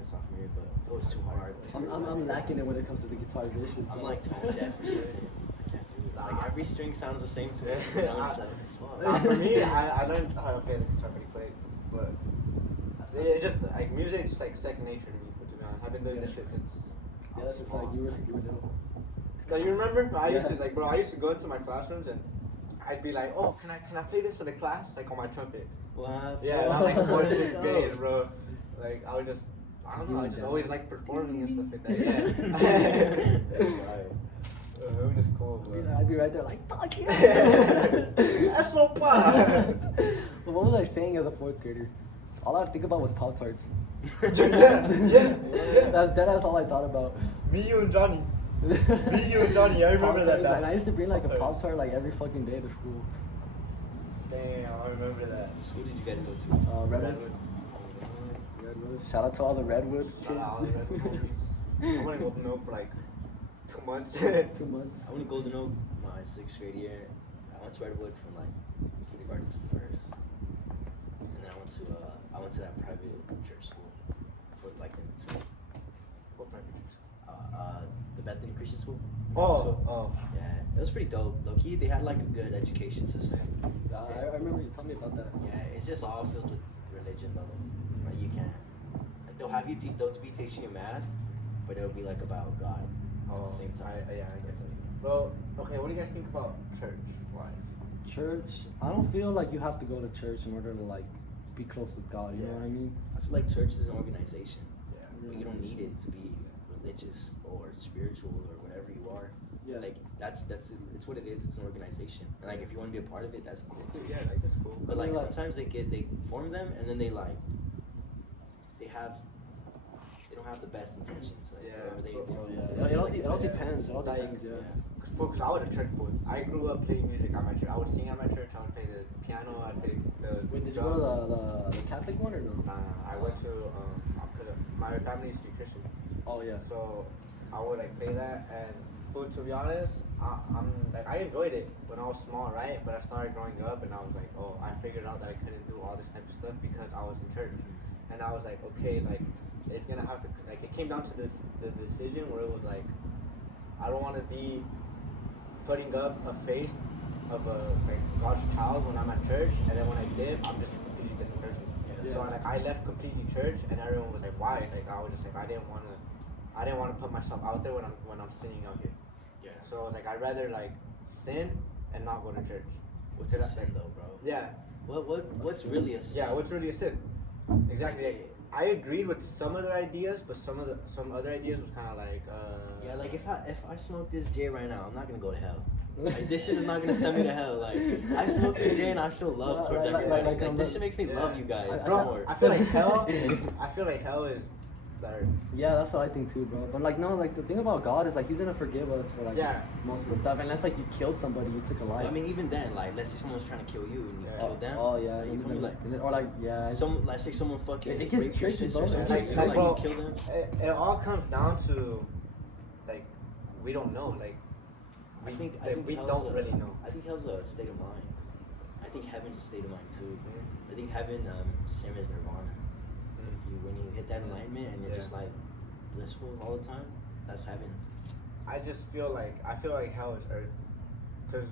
sophomore year, but it was too hard. I'm lacking it when it comes to the guitar dishes. I'm like tone deaf or something. I can't do it. Like every string sounds the same to me. And I was just like, what the fuck? For me, I learned how to play the guitar pretty quick, but it just like music is like second nature to me. To be honest, I've been doing this shit since. Yeah, that's just like you were little. Like, you remember? I used to Yeah. like, bro. I used to go into my classrooms and I'd be like, oh, can I play this for the class? Like on my trumpet. What? Yeah, and I was like 4th, 5th grade, bro. Like I would just, I don't know, I just always like performing and stuff like that. Yeah. It was just cool, bro. I'd be right there like, fuck yeah! That's no fun. But what was I saying as a 4th grader? All I think about was Pop-Tarts. yeah. That's deadass all I thought about. Me, you, and Johnny. Me, you, and Johnny. I remember that. Pop-Tarts, and I used to bring like a Pop-Tarts. Pop-Tart like every fucking day to school. Damn, I remember that. What school did you guys go to? Redwood. Redwood. Shout out to all the Redwood kids. All the Redwood homies. I went to Golden Oak for like 2 months. 2 months. I went to Golden Oak my 6th grade year. I went to Redwood from like kindergarten to first, and then I went to that private church school for like in between. What private church? The Bethany Christian School. Oh. Yeah, it was pretty dope. Low key, they had like a good education system. I remember you telling me about that. Yeah, it's just all filled with religion though. Like you can't. Like they'll have you they'll be teaching you math, but it'll be like about God at the same time. I guess. Well, okay. What do you guys think about church? Why? Church, I don't feel like you have to go to church in order to like be close with God. You know what I mean? I feel like church is an organization, Yeah. but you don't need it to be religious or spiritual or whatever you are. Yeah. Like it's what it is. It's an organization, and like if you want to be a part of it, that's cool too. Yeah, like that's cool. But like sometimes they form them and then they don't have the best intentions. Like, Yeah. or they It all depends. It all Like, depends. Yeah. Because I was a church boy. I grew up playing music at my church. I would sing at my church. I would play the piano. I'd play the Wait, did you drums. go to the Catholic one or no? Nah. I went to because my family is Christian, Oh yeah. so I would like play that. And to be honest, I'm like I enjoyed it when I was small, right? But I started growing up, and I was like, oh, I figured out that I couldn't do all this type of stuff because I was in church, and I was like, okay, like it's gonna have to like it came down to the decision where it was like I don't want to be putting up a face of a like God's child when I'm at church, and then when I dip, I'm just a completely different person. Yeah. So I left completely church, and everyone was like, "Why?" Like I was just like, I didn't want to put myself out there when I'm sinning out here. Yeah. So I was like, I'd rather like sin and not go to church. What's a sin though, bro? Yeah. What's really a sin? Yeah. What's really a sin? Exactly. I agreed with some of the ideas, but some other ideas was kind of like. Yeah, like if I smoke this J right now, I'm not gonna go to hell. Like this shit is not gonna send me to hell. Like I smoke this J and I feel love towards everybody. Like this shit makes me love you guys more. I feel like hell. I feel like hell is better. Yeah, that's what I think too, bro. But like, no, like the thing about God is like He's gonna forgive us for like most of the stuff, unless like you killed somebody, you took a life. I mean, even then, like let's say someone's trying to kill you and you kill them. Oh yeah, like, you feel me? Like, or like let's say someone fucking It gets raped your tricky, sister bro. or some Like, shit, like, bro, you kill them. It all comes down to like we don't know. Like I think we hell's don't really know. I think hell's a state of mind. I think heaven's a state of mind too. Mm-hmm. I think heaven, same as nirvana. When you hit that enlightenment and you're just like blissful all the time, that's heaven. I feel like hell is earth, cause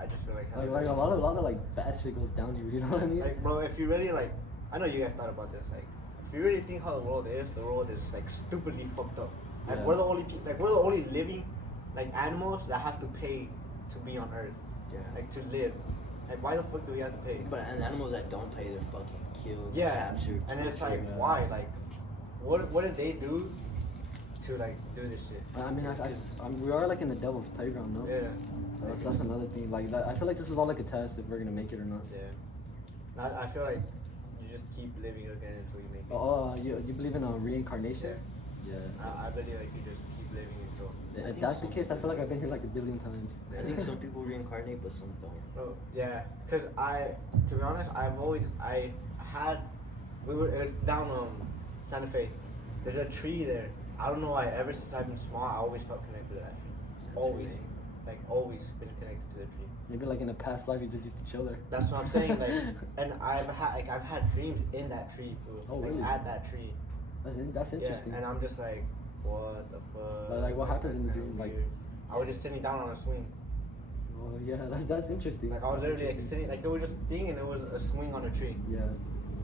I just feel like hell. like a lot of like bad shit goes down here. You know what I mean? Like, bro, if you really like, I know you guys thought about this. Like, if you really think how the world is like stupidly fucked up. Like Yeah. we're the only living like animals that have to pay to be on Earth. Yeah. Like to live. Like why the fuck do we have to pay? But and animals that don't pay, they're fucking killed, Yeah. captured. And it's tortured. like why? Like, what did they do to like do this shit? I mean, we are like in the devil's playground, no? Yeah. So that's another thing. Like, I feel like this is all like a test if we're gonna make it or not. Yeah. I feel like you just keep living again until you make it. Oh, you believe in reincarnation? Yeah. I believe like you just keep living until. If that's the case, I feel like I've been here like a billion times. I think some people reincarnate, but some don't. Oh yeah, cause to be honest, it was down Santa Fe. There's a tree there. I don't know why. Ever since I've been small, I always felt connected to that tree. Always, like always been connected to the tree. Maybe like in a past life, you just used to chill there. That's what I'm saying. Like, and I've had dreams in that tree, fool. Oh, like really? at that tree. That's interesting. Yeah, and I'm just like, what the fuck? But like, what happens in the That's dream? kinda Like, weird. I was just sitting down on a swing. oh yeah, that's interesting. Like I was That's literally like interesting. sitting, like it was just a thing, and it was a swing on a tree. Yeah.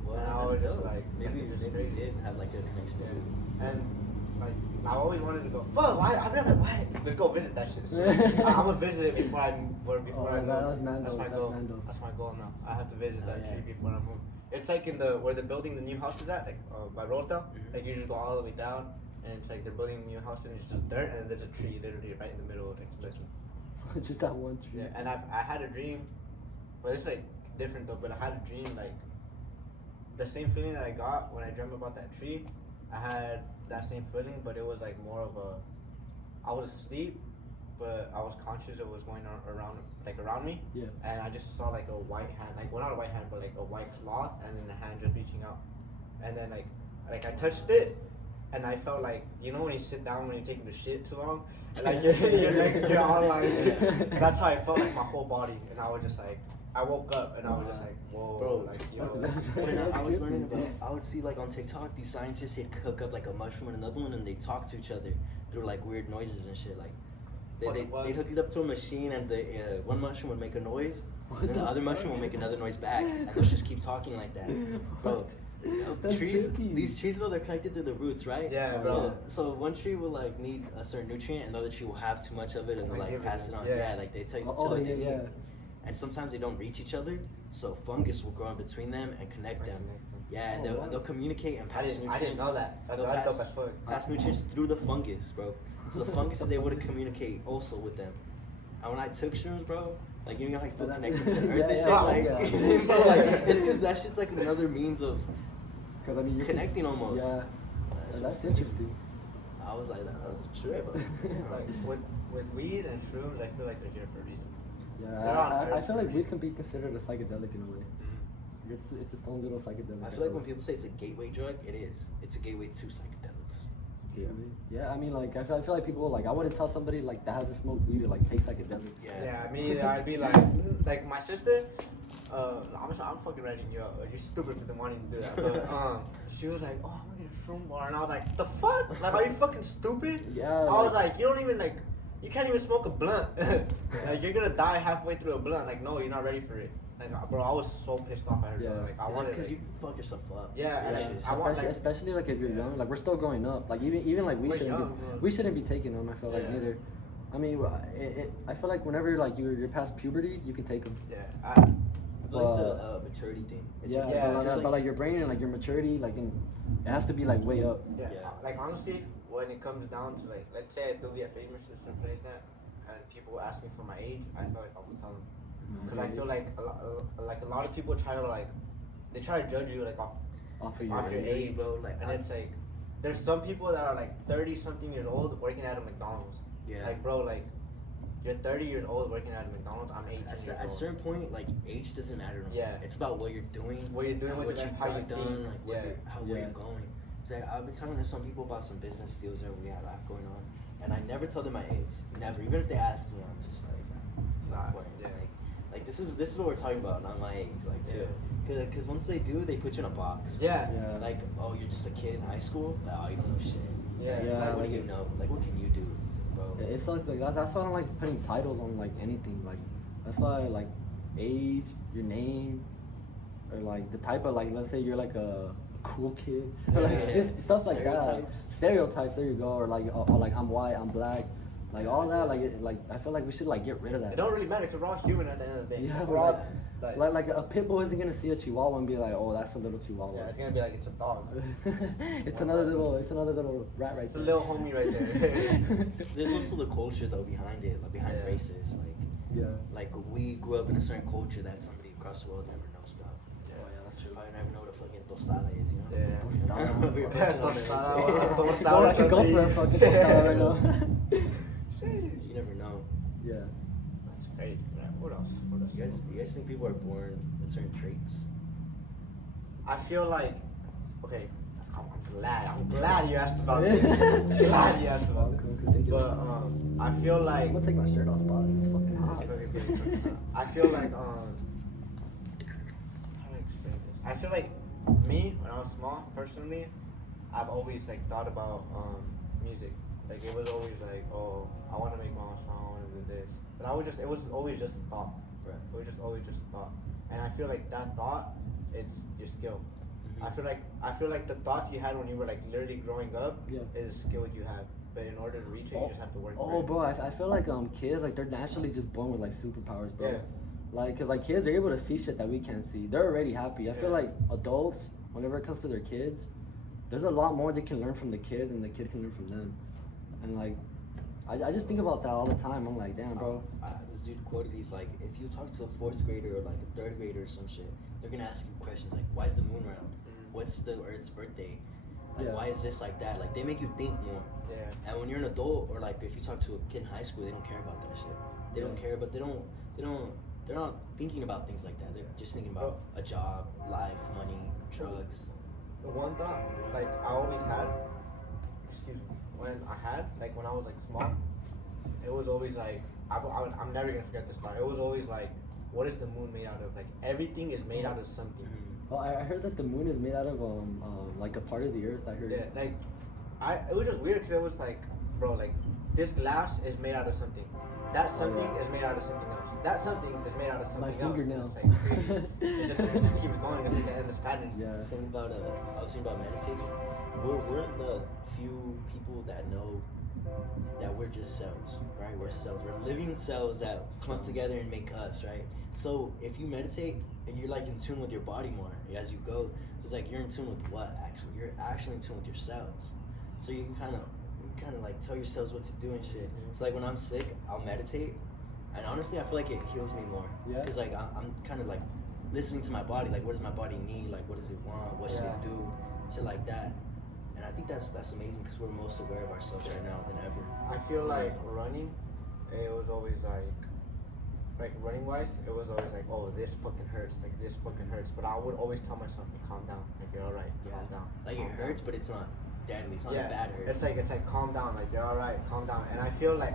Well, And I was that's just dope. like, maybe it's just maybe you crazy. did have like a connection to it. And like I always wanted to go. Fuck! Why? I've never. Why? Let's go visit that shit. I'm gonna visit it before I Oh, go. that's Mando, That's my that's goal. Mando. That's my goal now. I have to visit Oh, that yeah. tree before I move. It's like in where they're building the new house is at, like by Rosedale. Mhm. Like you just go all the way down, and it's like they're building a new house, and it's just dirt, and then there's a tree literally right in the middle of like this. Just that one tree. Yeah, and I had a dream, but it's like different though. But I had a dream like the same feeling that I got when I dreamt about that tree. I had that same feeling, but it was like more of a. I was asleep, but I was conscious of what was going on around me. Yeah. And I just saw like a white hand, like well not a white hand, but like a white cloth, and then the hand just reaching out, and then like like I touched it, and I felt like, you know when you sit down when you're taking the shit too long, and like your legs get all like, that's how I felt like my whole body, and I was just like, I woke up and I was just like, whoa, Bro, like yo. When I was learning about, I would see like on TikTok, these scientists they'd cook up like a mushroom and another one, and they talk to each other through like weird noises and shit. Like they'd hook it up to a machine, and the one mushroom would make a noise, and then the other mushroom would make another noise back, and they'll just keep talking like that. Bro, trees, these trees, bro, they're connected to the roots, right? Yeah, bro. So one tree will like need a certain nutrient, and the other tree will have too much of it, and they'll like pass it on. Yeah, like they tell you to eat. And sometimes they don't reach each other, so fungus will grow in between them and connect them. Yeah, and they'll communicate and pass nutrients. I didn't know that. That's dope as fuck. Pass nutrients through the fungus, bro. So the fungus is able to communicate also with them. And when I took shrooms, bro, like you know how you feel connected to the earth and shit, bro, like it's because that shit's like another means of connecting almost. Yeah, that's interesting. I was like, that was a trip. Like with weed and shrooms, I feel like they're here for a reason. Yeah, I feel like weed can be considered a psychedelic in a way. It's its own little psychedelic. I feel like when people say it's a gateway drug, it is. It's a gateway to psychedelics. Yeah, I mean, like I feel like people like I wouldn't tell somebody like that hasn't smoked weed to like take psychedelics. Yeah, I mean, I'd be like my sister. I'm fucking writing you up. You're stupid for them wanting to do that. But she was like, oh, I'm gonna get a shroom bar, and I was like, the fuck? Like, are you fucking stupid? Yeah. I was like, you don't even like. You can't even smoke a blunt. Like you're gonna die halfway through a blunt. Like no, you're not ready for it. Like bro, I was so pissed off. I heard that. Like I wanted because you fuck yourself up. Yeah, especially like if you're young. Like we're still growing up. Like even like we shouldn't be taking them. I feel like neither. I mean, I feel like whenever like you're past puberty, you can take them. Yeah. I feel like it's a maturity thing. But like your brain and like your maturity, like it has to be like way up. Yeah. Like honestly, when it comes down to like, let's say I do get famous or something like that, and people ask me for my age, I feel like I will tell them, because I feel like a lot of people try to like, they try to judge you like off your age, bro. Like, and it's like, there's some people that are like 30-something years old working at a McDonald's. Yeah. Like, bro, like, you're 30 years old working at a McDonald's. I'm 18 years old. At a certain point, like age doesn't matter. Yeah. It's about what you're doing. What you're doing with how you've done, like where you're going. I've been talking to some people about some business deals that we have going on, and I never tell them my age. Never. Even if they ask me, I'm just like, it's not important. Yeah. Like this is what we're talking about, not my age. Like too, because once they do, they put you in a box. Yeah. Like, oh, you're just a kid in high school. Like, oh, you don't know shit. Yeah. Like, what do you know? Like, what can you do? Bro. It's like that's why I don't like putting titles on like anything. Like that's why like age, your name, or like the type of like let's say you're like a cool kid, or like stuff like that. Stereotypes. There you go. Or like I'm white, I'm black, like all that. Like I feel like we should like get rid of that. It don't really matter because we're all human at the end of the day. Yeah, we're all like a pit bull isn't gonna see a chihuahua and be like, oh, that's a little chihuahua. Yeah, it's gonna be like it's a dog. it's another little rat right there. It's a little homie right there. There's also the culture though behind it, like behind races. Like we grew up in a certain culture that somebody across the world never knows about. I never know what a fucking tostada is, you know? Tostada. I could go for a fucking tostada right now. You never know. Yeah. That's great. What else? You guys think people are born with certain traits? I feel like, okay, I'm glad you asked about this. Glad you asked about this. But I feel like I'm gonna take my shirt off, boss. It's fucking hot. I feel like I feel like me, when I was small, personally, I've always like thought about music. Like it was always like, oh, I want to make my own song, I want to do this. But it was always just a thought. Right. It was just always just a thought. And I feel like that thought, it's your skill. Mm-hmm. I feel like the thoughts you had when you were like literally growing up is a skill you have. But in order to reach it, you just have to work. Oh, bro, I feel like kids like they're naturally just born with like superpowers, bro. Yeah. Like, cause like kids are able to see shit that we can't see. They're already happy. I feel like adults, whenever it comes to their kids, there's a lot more they can learn from the kid than the kid can learn from them. And like, I just think about that all the time. I'm like, damn, bro. This dude quoted, he's like, if you talk to a 4th grader or like a 3rd grader or some shit, they're gonna ask you questions like, why is the moon round? What's the Earth's birthday? Like, why is this like that? Like, they make you think more. Yeah. And when you're an adult, or like if you talk to a kid in high school, they don't care about that shit. They don't care, but they're not thinking about things like that. They're just thinking about a job, life, money, drugs. The one thought, like, I always had, excuse me, when I was, like, small, it was always, like, I'm never gonna forget this thought. It was always, like, what is the moon made out of? Like, everything is made out of something. Well, I heard that the moon is made out of like a part of the earth. I heard. Yeah, like, it was just weird because it was like, bro, like, this glass is made out of something. That something is made out of something else. That something is made out of something else. My fingernail. It's like, it just keeps going. It's like the endless pattern. Yeah. Something about I was thinking about meditating. We're the few people that know that we're just cells, right? We're cells. We're living cells that come together and make us, right? So if you meditate and you're like in tune with your body more as you go, it's like you're in tune with what actually? You're actually in tune with yourselves. So you can kind of like tell yourselves what to do and shit. So like when I'm sick, I'll meditate, and honestly, I feel like it heals me more. Yeah. Because like I'm kind of like listening to my body. Like what does my body need? Like what does it want? What should it do? Shit like that. And I think that's amazing because we're most aware of ourselves right now than ever. I feel like running, it was always like running wise, it was always like, oh, this fucking hurts, like this fucking hurts. But I would always tell myself, like, calm down, like you're alright, calm down. Like it hurts, but it's not deadly. It's not a bad hurt. It's like calm down, like you're alright, calm down. And I feel like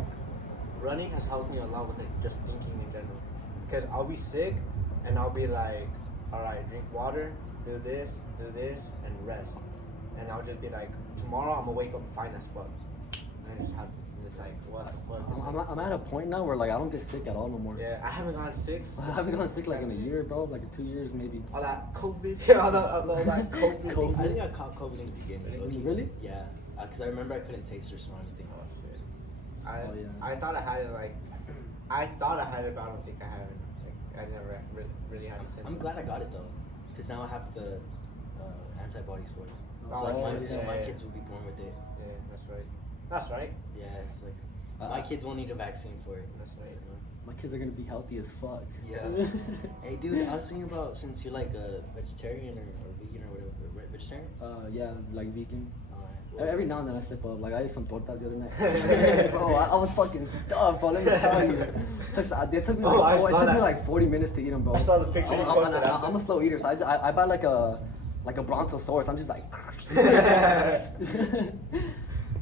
running has helped me a lot with like just thinking in general. Because I'll be sick and I'll be like, alright, drink water, do this, and rest. And I'll just be like, tomorrow I'm gonna wake up fine as fuck. And it just happens. And it's like, what the fuck? I'm at a point now where like I don't get sick at all no more. Yeah, I haven't gotten sick. I haven't gotten sick like in a year, bro. Like 2 years maybe. All that COVID. all that COVID. COVID. I think I caught COVID in the beginning. Really? Yeah, because I remember I couldn't taste or smell anything. Oh shit. Yeah. I thought I had it like, I thought I had it, but I don't think I have it. Like, I never really had it. I'm glad I got it though, because now I have the antibodies for it. Oh, So my yeah. kids will be born with it. Yeah, that's right. That's right. Yeah, it's like my kids won't need a vaccine for it. That's right. My kids are gonna be healthy as fuck. Yeah. Hey, dude, I was thinking about, since you're like a vegetarian or vegan or whatever, vegetarian? Yeah, like vegan. Alright. Every now and then I step up. Like I ate some tortas the other night. Bro, I was fucking stuffed, bro. Let me tell you. It took me like 40 minutes to eat them, bro. I saw the picture you posted after. I'm a slow eater, so I buy like a brontosaurus. I'm just like.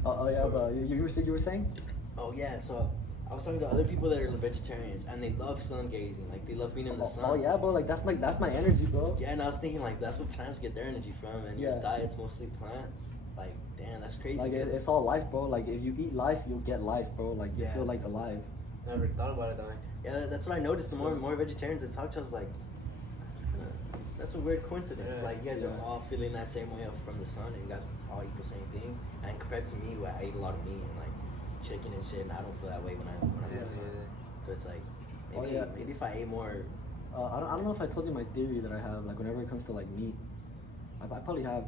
Oh yeah, bro. You were saying? Oh yeah, so I was talking to other people that are vegetarians, and they love sun gazing. Like they love being in the sun. Oh yeah, bro. Like that's my energy, bro. Yeah, and I was thinking like that's what plants get their energy from, and your Yeah. diet's mostly plants. Like, damn, that's crazy. Like 'cause- it's all life, bro. Like if you eat life, you'll get life, bro. Like you Yeah. feel like alive. Never thought about it that way. Yeah, that's what I noticed. The more vegetarians I talked to, I was like, that's a weird coincidence. Yeah. Like you guys are Yeah. all feeling that same way from the sun, and you guys all eat the same thing. And compared to me, who I ate a lot of meat and like chicken and shit, and I don't feel that way when I'm in the sun. So it's like maybe if I ate more. I don't know if I told you my theory that I have. Like whenever it comes to like meat, I probably have.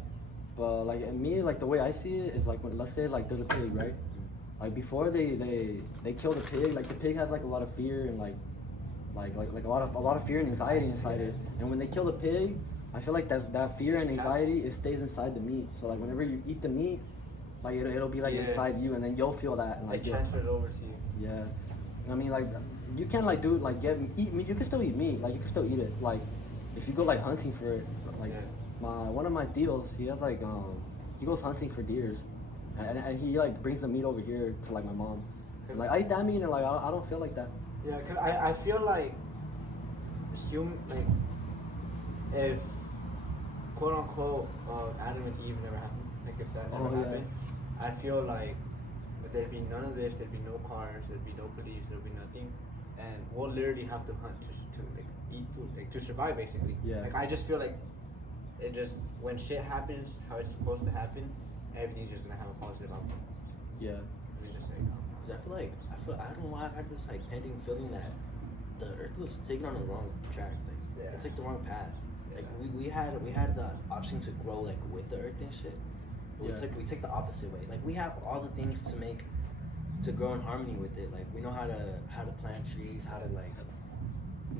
But like me, like the way I see it is like when, let's say like there's a pig, right? Like before they kill the pig, like the pig has like a lot of fear and like a lot of fear and anxiety inside it. And when they kill the pig, I feel like that fear and anxiety, it stays inside the meat. So like whenever you eat the meat, like it'll be like inside you, and then you'll feel that. And like It transfers over to you. yeah, I mean like you can't like do like eat meat. You can still eat meat. Like you can still eat it. Like if you go like hunting for it, like one of my tios, he has like he goes hunting for deers, and he like brings the meat over here to like my mom. Like I eat that meat and like I don't feel like that. Yeah, cause I feel like like if quote unquote Adam and Eve never happened, like if that never happened, I feel like there'd be none of this, there'd be no cars, there'd be no police, there'd be nothing, and we'll literally have to hunt to like eat food, like to survive basically. Yeah. Like I just feel like it just, when shit happens how it's supposed to happen, everything's just gonna have a positive outcome. Yeah. It's just like, Cause I don't know why I've had this like pending feeling that the Earth was taken on the wrong track. Like it's like the wrong path. Like we had the option to grow like with the Earth and shit. But we took the opposite way. Like we have all the things to grow in harmony with it. Like we know how to plant trees, how to like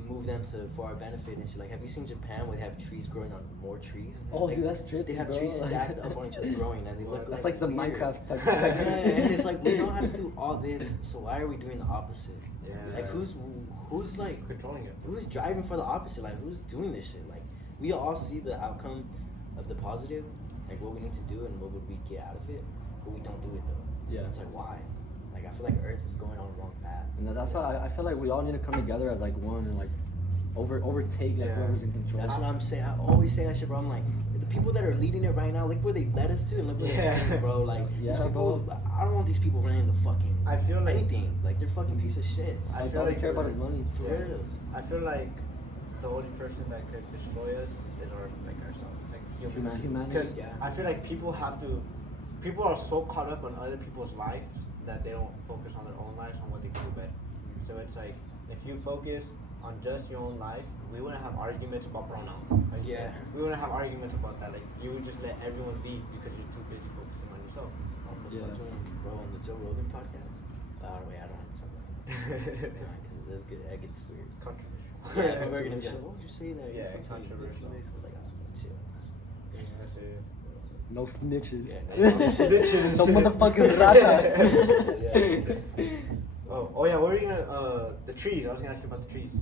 move them for our benefit and shit. Like have you seen Japan where they have trees growing on more trees? Oh, like, dude, that's trippy, They have bro. trees stacked up on each other growing, and they look That's like some weird. Minecraft type. And it's like we know how to do all this, so why are we doing the opposite? yeah. Like who's like controlling it? who's driving for the opposite? Like who's doing this shit? Like we all see the outcome of the positive, like what we need to do and what would we get out of it, but we don't do it though. Yeah. It's like why? Like I feel like Earth is going on the wrong path. And that's why I feel like we all need to come together as like one and like overtake like whoever's in control. That's what I'm saying. I always say that shit, bro. I'm like, the people that are leading it right now, look where they led us to and look where they're heading, bro. Like, these people, I don't want these people running the fucking I feel like anything. Like, they're fucking piece of shit. I I feel don't like care about his money. For real. I feel like the only person that could destroy us is ourselves, like humans. Humanity. Because Yeah. I feel like people are so caught up on other people's lives that they don't focus on their own lives, on what they can do better. So it's like, if you focus on just your own life, we wouldn't have arguments about pronouns. Like you said. We wouldn't have arguments about that. Like, you would just let everyone be because you're too busy focusing on yourself. On the Yeah. fucking, bro, on the Joe Rogan podcast. Wait, I don't want to talk about that. That's good. That gets weird. Controversial. Yeah, we're gonna be like, what would you say there? Yeah, You fucking controversial. this and this. We're like, chill. Yeah, that's it. No snitches. Yeah, no snitches. No motherfucking ratas. Oh yeah, what are you gonna the trees? I was gonna ask you about the trees. That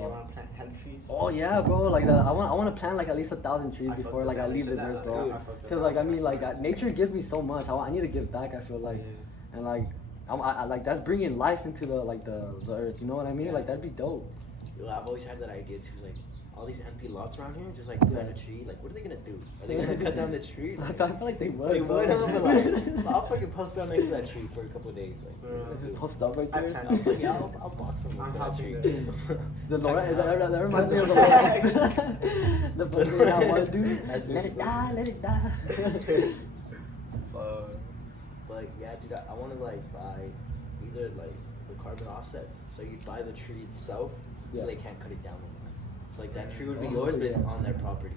you wanna plant hella trees? Oh yeah, bro. Like I want to plant like at least 1,000 trees I before fucked like with I that. leave I this said earth, that, bro. I fucked with Cause that. like I mean like nature gives me so much. I need to give back. I feel like, Yeah. and like I like that's bringing life into the earth. You know what I mean? Yeah. Like that'd be dope. Yo, I've always had that idea too. Like all these empty lots around here, just like plant a tree. Like, what are they gonna do? Are they gonna cut down the tree? I Like, feel like they would. they bro. would, huh? But like, I'll fucking post down next to that tree for a couple of days. Like, Bro. Post up right I there. plan I'll, fucking, I'll box them I'm for that helping tree. them. The Lawrence, that reminds me of the Lawrence. The fucking that one dude. That's Let it die, let it die. But yeah, dude, I want to like buy either like the carbon offsets. So you buy the tree itself, Yeah. so they can't cut it down no more. So like that tree would be Oh, yours, but it's yeah. on their property.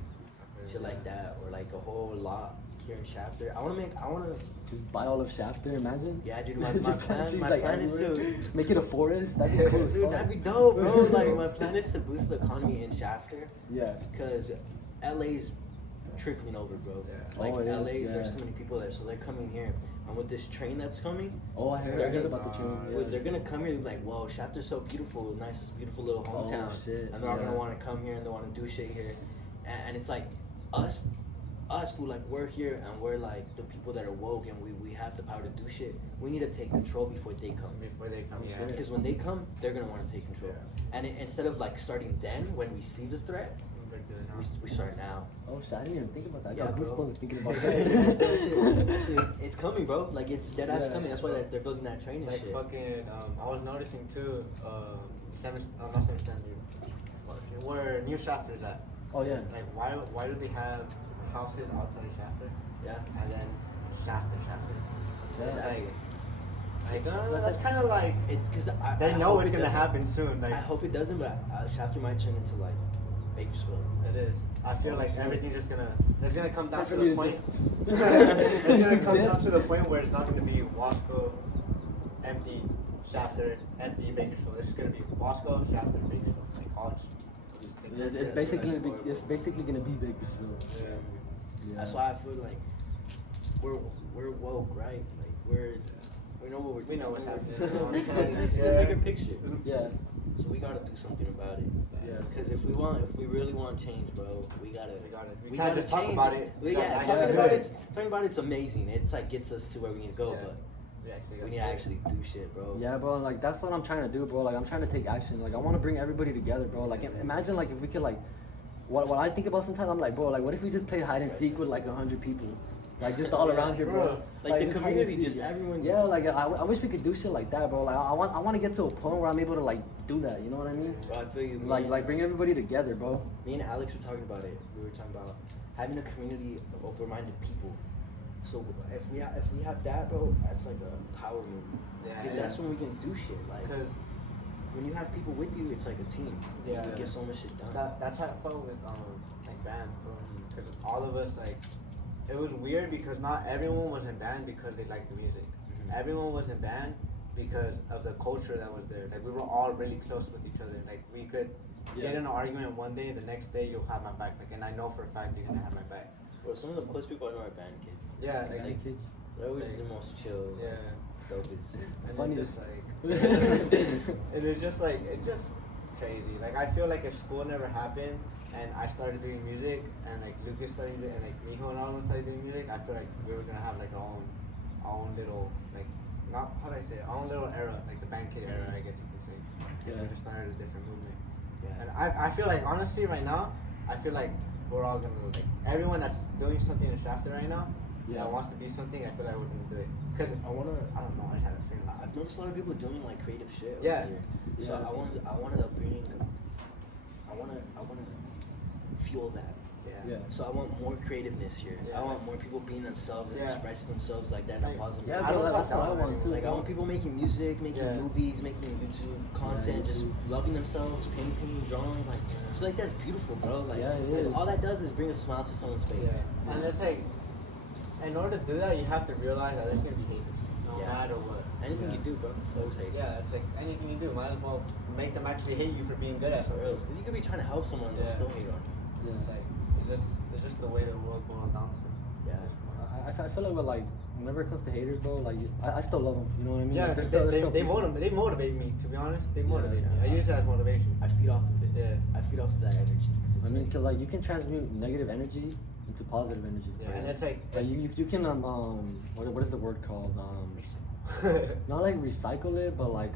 Shit like that, or like a whole lot here in Shafter. I wanna. Just buy all of Shafter, imagine. Yeah, dude, my Just plant plan, trees, my like, plan is everywhere. to Make it a forest. That'd be cool as dude, fuck. that'd be dope, bro. Like my plan is to boost the economy in Shafter. Yeah. Because LA's trickling over, bro. Yeah. Like Oh, it is, LA, yeah. there's too many people there, so they're coming here. And with this train that's coming, Oh, I heard They're about the train. well, Yeah. they're gonna come here and be like, whoa, Shafter's so beautiful, nice, beautiful little hometown. Oh, shit, And they're all yeah. gonna want to come here and they want to do shit here. And it's like us who like we're here and we're like the people that are woke and we have the power to do shit. We need to take control before they come. Before they come, Oh, yeah. shit. Because when they come, they're gonna want to take control. Yeah. And instead of like starting then when we see the threat, We're doing now. we start now. Oh shit, I didn't even think about that. I Yeah, got bro. goosebumps thinking about That shit, that. it's coming, bro. Like it's dead ass Yeah. coming. That's why they're building that train and Like shit. fucking, I was noticing too, not seven standard, where New Shafter is at. Oh yeah. Like why do they have houses outside Shafter Yeah. and then Shafter? Yeah. It's like that's kind of like It's because they know it's gonna happen soon. Like I hope it doesn't, but Shafter might turn into like Bakersfield. it is. I feel Oh, like shit. everything's just gonna. It's gonna come down to For me the to point. just- It's gonna come down to the point where it's not gonna be Wasco, empty, Shafter, empty, Bakersfield. It's just gonna be Wasco, Shafter, Bakersfield. Like all just It's basically gonna be Bakersfield. Yeah. Yeah. That's why I feel like we're woke, right? Like we know what we're We know what's doing. happening. We see the Yeah. bigger picture. Yeah. So we gotta do something about it. Yeah. Because if we really want change, bro, we gotta. We can't just talk change about it. Yeah, Gotta talking actually about do it. Talking about it's amazing. It's like gets us to where we need to go, Yeah. but We we need to actually do shit, bro. Yeah, bro. Like that's what I'm trying to do, bro. Like I'm trying to take action. Like I want to bring everybody together, bro. Like imagine like if we could like, what I think about sometimes I'm like, bro. Like what if we just played hide and seek with like 100 people, like just all around here, bro. Like the just hide and community, seek. just everyone. Yeah, like I wish we could do shit like that, bro. Like I want to get to a point where I'm able to like do that. You know what I mean? Bro, I feel you. Like bring everybody together, bro. Me and Alex were talking about it. We were talking about having a community of open-minded people. So if we have that, bro, that's like a power move. Yeah, Because yeah. that's when we can do shit. Like, Because when you have people with you, it's like a team. Yeah. You can get so much shit done. that's how I felt with like bands, bro. Because all of us like, it was weird because not everyone was in band because they liked the music. Mhm. Everyone was in band because of the culture that was there. Like we were all really close with each other. Like we could get in an argument one day, the next day you'll have my back. Like, and I know for a fact you're gonna have my back. Bro, some of the close people I know are band kids. Yeah, like, Band kids. They're always Like- the most chill. yeah. Dopest. And Funny it's as- just like, and it's just like, it just, crazy. Like I feel like if school never happened and I started doing music and like Lucas started and like Mijo and all of them started doing music, I feel like we were gonna have like our own little like not how do I say it, our own little era, like the band kid era, I guess you could say. Yeah. We just started a different movement. Yeah. And I feel like honestly right now, I feel like we're all gonna like everyone that's doing something in Shafter right now that wants to be something, I feel like we're gonna do it. Cause I don't know, I just had a feeling. I've noticed a lot of people doing like creative shit. Yeah. Over here. So Yeah. I wanted to bring, I wanna fuel that. Yeah. So I want more creativeness here. Yeah. I want more people being themselves and Yeah. expressing themselves like that in a Like- positive Yeah, way. I don't bro, talk that's what I about want it too. Like I bro. want people making music, making Yeah. movies, making YouTube content, just YouTube. loving themselves, painting, drawing, like so like that's beautiful, bro. Like Yeah, it 'cause is. all that does is bring a smile to someone's face. Yeah. And it's like, in order to do that, you have to realize that there's gonna be haters, no Yeah. matter what. Anything you do, bro, it's always haters. Yeah, it's like anything you do, might as well make them actually hate you for being good at For something. real. 'Cause you could be trying to help someone and they'll Yeah. still hate on you. It's like it's just the way the world boils down to. Yeah. I feel like with like whenever it comes to haters, bro, like I still love them. You know what I mean? Yeah, like, because they're they people. motivate me. To be honest, they motivate me. yeah. I use it as motivation. I feed off of it. Yeah. I feed off of that energy. 'Cause it's I mean, like- 'cause, like you can transmute negative energy into positive energy. Yeah, and it's like Like you can what is the word called not like recycle it, but like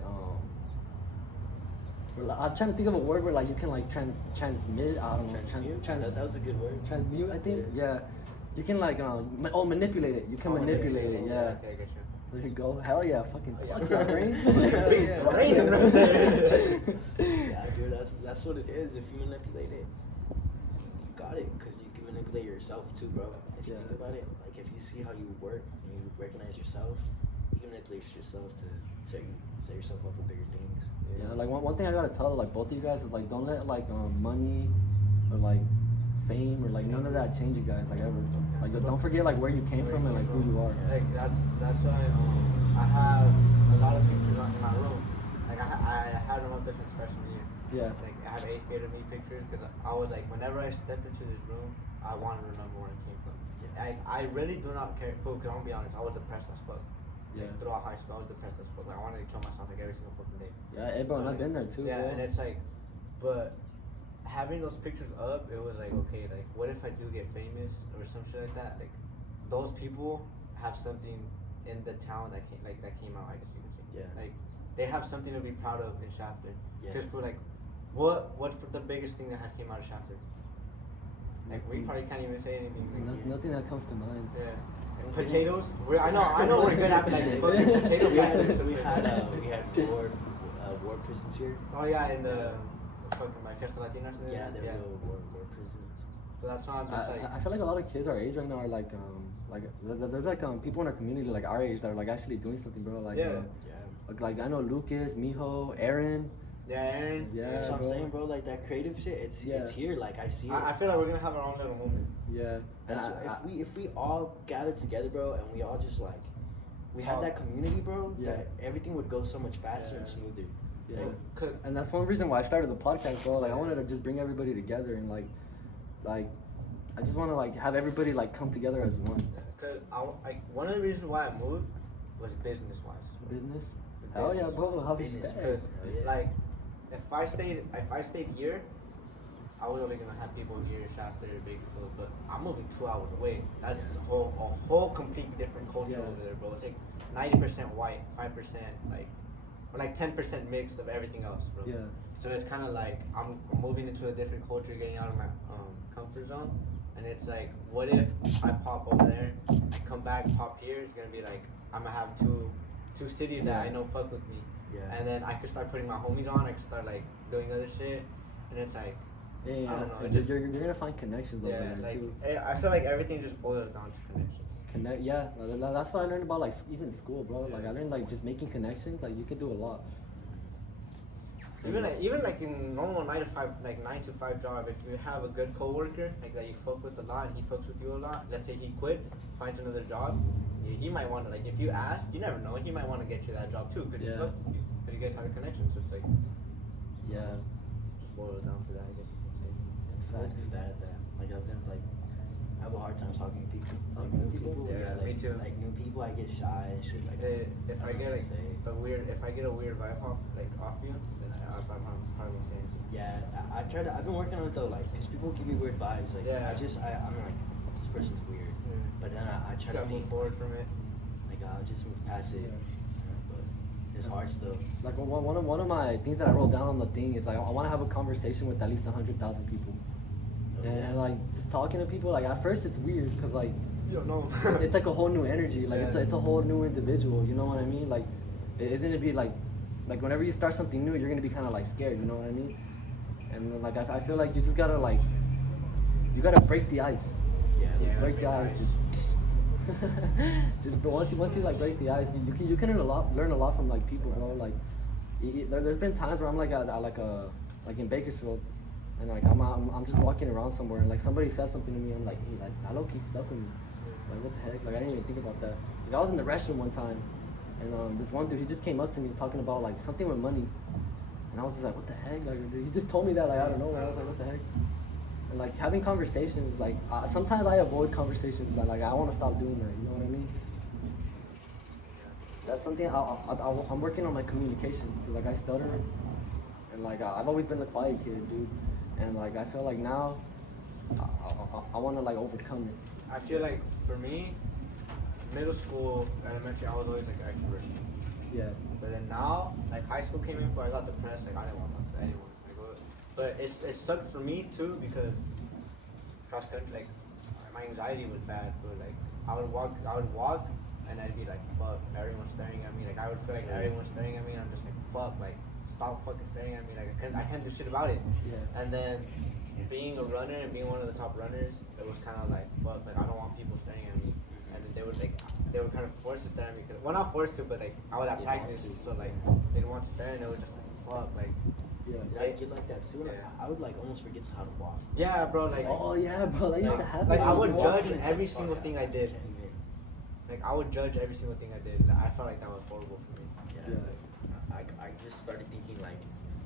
I'm trying to think of a word where like you can like transmit. I don't know. Transmute? That was a good word. Transmute. I think. Yeah. You can like manipulate it. You can manipulate it. Yeah. Okay, I get you. There you go. Hell yeah. Fucking Oh, yeah. fuck yeah, brain. Big brain right there. Yeah, dude, that's what it is. If you manipulate it, you got it. Cause you can manipulate yourself too, bro. If you Yeah. think about it, like if you see how you work and you recognize yourself, you can manipulate yourself to set yourself up for bigger things. Yeah, like one thing I gotta tell like both of you guys is like don't let like money or like fame or like none of that change you guys like ever. Like don't forget like where you came from and like who you are. Like that's why I have a lot of pictures in my room. Like I had them up there since freshman year. Yeah. Like I have 8th grade of me pictures because I was like whenever I step into this room, I want to remember where I came from. I really do not care. Because I'm gonna be honest, I was depressed as fuck. Yeah. Like, throughout high school, I was depressed as fuck. Like, I wanted to kill myself like every single fucking day. Yeah, hey, bro, and I've been there too, Yeah, bro. and it's like, but having those pictures up, it was like, okay, like, what if I do get famous or some shit like that? Like, those people have something in the town that came out, I guess you could say. Yeah. Like, they have something to be proud of in Shafter. Yeah. Because for like, what's the biggest thing that has came out of Shafter? Like, we probably can't even say anything. Like, Nothing that comes to mind. yeah. Like, potatoes. I know we're good at like fucking potato fries. So we had war prisons here. Oh yeah, in the fucking my Fiesta Latina. or something Yeah, like that. there were war prisons. So that's why I'm just like. I feel like a lot of kids our age right now are like there's like people in our community like our age that are like actually doing something, bro. Like Yeah. like I know Lucas, Mijo, Aaron. Yeah, Aaron. Yeah, That's what I'm bro. saying, bro. Like that creative shit, it's here. Like I see it. I feel like we're gonna have our own little moment. Yeah. And So if we all gathered together, bro, and we all just like we had that community, bro, Yeah. that everything would go so much faster and Yeah. smoother. yeah. Cause, And that's one reason why I started the podcast, bro. Like I wanted to just bring everybody together and like I just want to like have everybody like come together as one. one of the reasons why I moved was business wise. Business. Hell yeah, bro. How Business, Because yeah. like if I stayed here, I was only gonna have people here, Shafter, Bakersfield, but I'm moving 2 hours away. That's a whole complete different culture Yeah. over there, bro. It's like 90% white, 5% or like 10% mixed of everything else, bro. Yeah. So it's kind of like I'm moving into a different culture, getting out of my comfort zone, and it's like, what if I pop over there, come back, pop here? It's gonna be like I'm gonna have two cities that I know fuck with me. Yeah. And then I could start putting my homies on. I could start like doing other shit, and it's like, Yeah, I don't know, and it just- you're gonna find connections over yeah, there like too. I feel like everything just boils down to connections. Yeah, that's what I learned about like even in school, bro. Like I learned like just making connections. Like you can do a lot. Even like in normal 9 to 5 job, if you have a good coworker like that you fuck with a lot and he fucks with you a lot, let's say he quits, finds another job, he might want to, like, if you ask, you never know, he might want to get you that job too because Yeah. he fucked with you, because you guys had a connection. So it's like Yeah, just boils down to that, I guess you can say. I've always been bad at that. Like I've been like I have a hard time talking to people. Yeah, me too. Like new people, I get shy and shit. Like If I don't know get what like to say. if I get a weird vibe off you, then I probably won't say anything. Yeah, I've been working on it though, like, cause people give me weird vibes. Like, Yeah. I'm like, this person's weird. But then I try to move think forward from it. like, I'll just move past it. But it's hard still. Like one of my things that I wrote down on the thing is like I want to have a conversation with at least 100,000 people, and like just talking to people. Like at first it's weird because like You don't know. it's like a whole new energy. Like Yeah. it's a whole new individual. You know what I mean? Like it's gonna be like whenever you start something new, you're gonna be kind of like scared. You know what I mean? And then, like I feel like you just gotta like you gotta break the ice. Yeah. Break the ice. Just but once you like break the ice, you can learn a lot from like people, bro. Like there's been times where I'm like like in Bakersfield, and like I'm just walking around somewhere and like somebody says something to me, I'm like, hey, like that low key stuck with me. Like what the heck? Like I didn't even think about that. Like I was in the restroom one time, and this one dude he just came up to me talking about like something with money, and I was just like, what the heck? Like he just told me that like I don't know. I was like, what the heck? And like having conversations, like sometimes I avoid conversations that like I want to stop doing that. You know what I mean? That's something I'm working on my communication because like I stutter, and like I've always been the quiet kid, dude. And like I feel like now I want to like overcome it. I feel like for me, middle school, elementary, I was always like extrovert. Yeah. But then now, like high school came in before I got depressed, like I didn't want to talk to anyone. But it sucked for me too because cross country, like my anxiety was bad. But like I would walk, and I'd be like, fuck, everyone's staring at me. Like I would feel like everyone's staring at me, and I'm just like, fuck, like stop fucking staring at me. Like I can't do shit about it. Yeah. And then being a runner and being one of the top runners, it was kind of like, fuck, like I don't want people staring at me. And then they were kind of forced to stare at me. Well, not forced to, but like I would have practice, so like they didn't want to stare, and they were just like, fuck, like. Yeah. I get like that too. Like, I would like almost forget how to walk. Yeah, bro. Like. Oh yeah, bro. That used to happen. Like I would judge It's every like, single fuck, thing I did. Like I would judge every single thing I did. I felt like that was horrible for me. Yeah. I just started thinking like,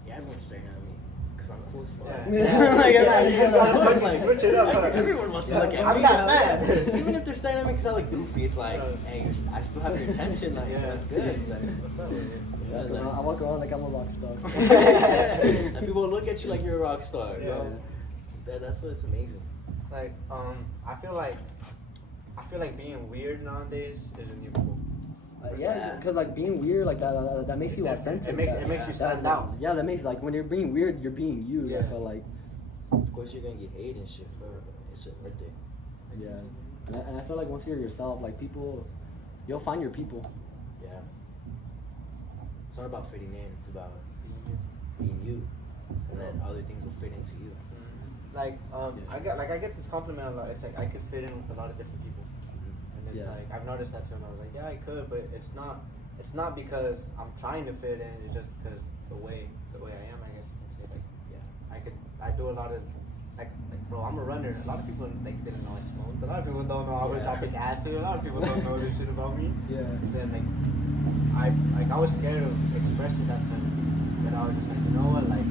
yeah, everyone's staring at me because I'm cool as fuck. Yeah. Like, Yeah. like, Switch it up. like, everyone wants to look at I'm me. that you know? man. Even if they're staring at me because I look goofy, it's like, hey, I still have your attention. Like, that's good. Like, What's up with it? yeah, like, I walk around like I'm a rock star. and people will look at you like you're a rock star. You know? That's what's amazing. Like I feel like being weird nowadays is a new cool. Yeah, because like being weird like that makes you authentic. It makes you stand out. Yeah, that makes like when you're being weird, you're being you. Yeah. I feel like. Of course, you're gonna get hate and shit for it's right there. Yeah, and I feel like once you're yourself, like people, you'll find your people. Yeah. It's not about fitting in. It's about being you, and then other things will fit into you. Like I get this compliment a lot. It's like I could fit in with a lot of different people, and it's Yeah. like I've noticed that too. And I was like, yeah, I could, but it's not because I'm trying to fit in. It's just because the way I am. I guess you can say like I do a lot of like bro. I'm a runner. A lot of people like didn't know I smoked. A lot of people don't know I take acid. A lot of people don't know this shit about me. Yeah. And like I was scared of expressing that side, but I was just like, you know what, like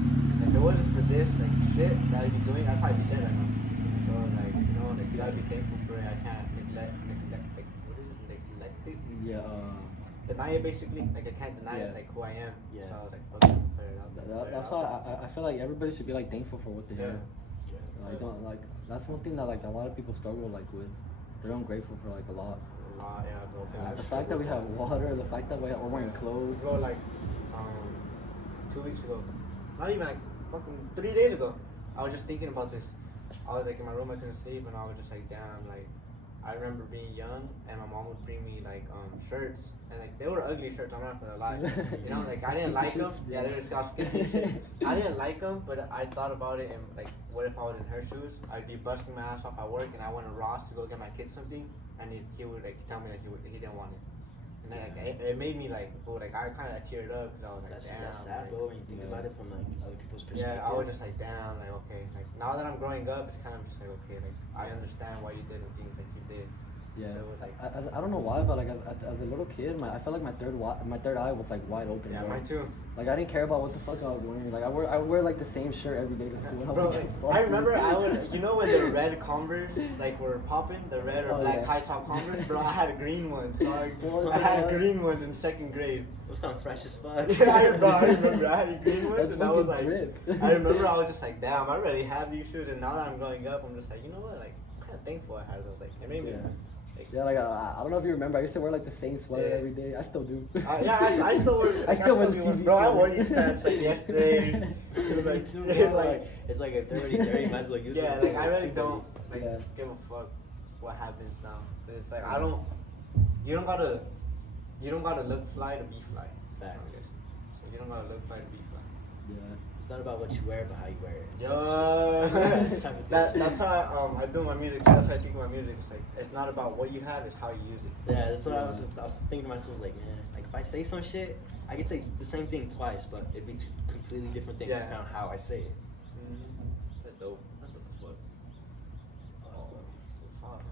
if it wasn't for this like shit that I'd be doing, I'd probably be dead right now. So like you know, like you gotta be thankful for it. I can't neglect like what is it, neglect it? Yeah. Deny it basically. Like I can't deny it like who I am. Yeah. So like fuck it, put it out there. That's why I feel like everybody should be like thankful for what they have. Like don't like that's one thing that like a lot of people struggle like with. They're ungrateful for like a lot. The fact that we have water, the fact that we're wearing clothes. Bro, like 2 weeks ago, not even like fucking 3 days ago, I was just thinking about this. I was like in my room, I couldn't sleep, and I was just like, damn, like I remember being young, and my mom would bring me like shirts, and like they were ugly shirts. I'm not gonna lie, you know, like I didn't like them. Yeah, they were skinny. I didn't like them, but I thought about it, and like, what if I was in her shoes? I'd be busting my ass off at work, and I went to Ross to go get my kid something, and he would like tell me like he didn't want it. And then like it made me like, oh, like I kind of teared up because I was like, damn. That's sad, like, bro. When you think about it from like other people's perspective. yeah, I was just like, damn, like okay, like now that I'm growing up, it's kind of just like okay, like I understand why you did the things like you did, Yeah. So it was like, I don't know why, but like as a little kid, I felt like my third eye was like wide open. yeah, bro. mine too. Like I didn't care about what the fuck I was wearing. Like I wear like the same shirt every day to school. And Bro, wouldn't give a fuck. I remember I would, you know when the red Converse like were popping, the red or Oh, black yeah. high top Converse, bro, I had a green one. Dog. What I the had hell? green ones in 2nd grade. Those sound fresh as fuck. Bro, I remember I had a green ones, That's and I was fucking like, drip. I remember I was just like, damn, I really have these shoes, and now that I'm growing up, I'm just like, you know what, like, I'm kind of thankful I had those. Like, it made me. Yeah. Like, Yeah, like I don't know if you remember, I used to wear like the same sweater Yeah. every day. I still do. yeah, I still wear. I still wear the ones. CB Bro, I wore sweater. these pants like yesterday. It was Me like, too, like, bro. It's like if they're already dirty, might as well use yeah, it. like I really don't like Yeah. give a fuck what happens now. It's like I don't. You don't gotta look fly to be fly. Facts. Okay. So you don't gotta look fly to be fly. Yeah. It's not about what you wear, but how you wear it. Yo, Type of thing. that's how I do my music. That's how I think of my music. It's like it's not about what you have, it's how you use it. Yeah, that's what I was thinking to myself, like, man, like if I say some shit, I could say the same thing twice, but it'd be two completely different things Yeah. depending on how I say it. Mm-hmm. That's dope. That's dope as fuck. It's hot.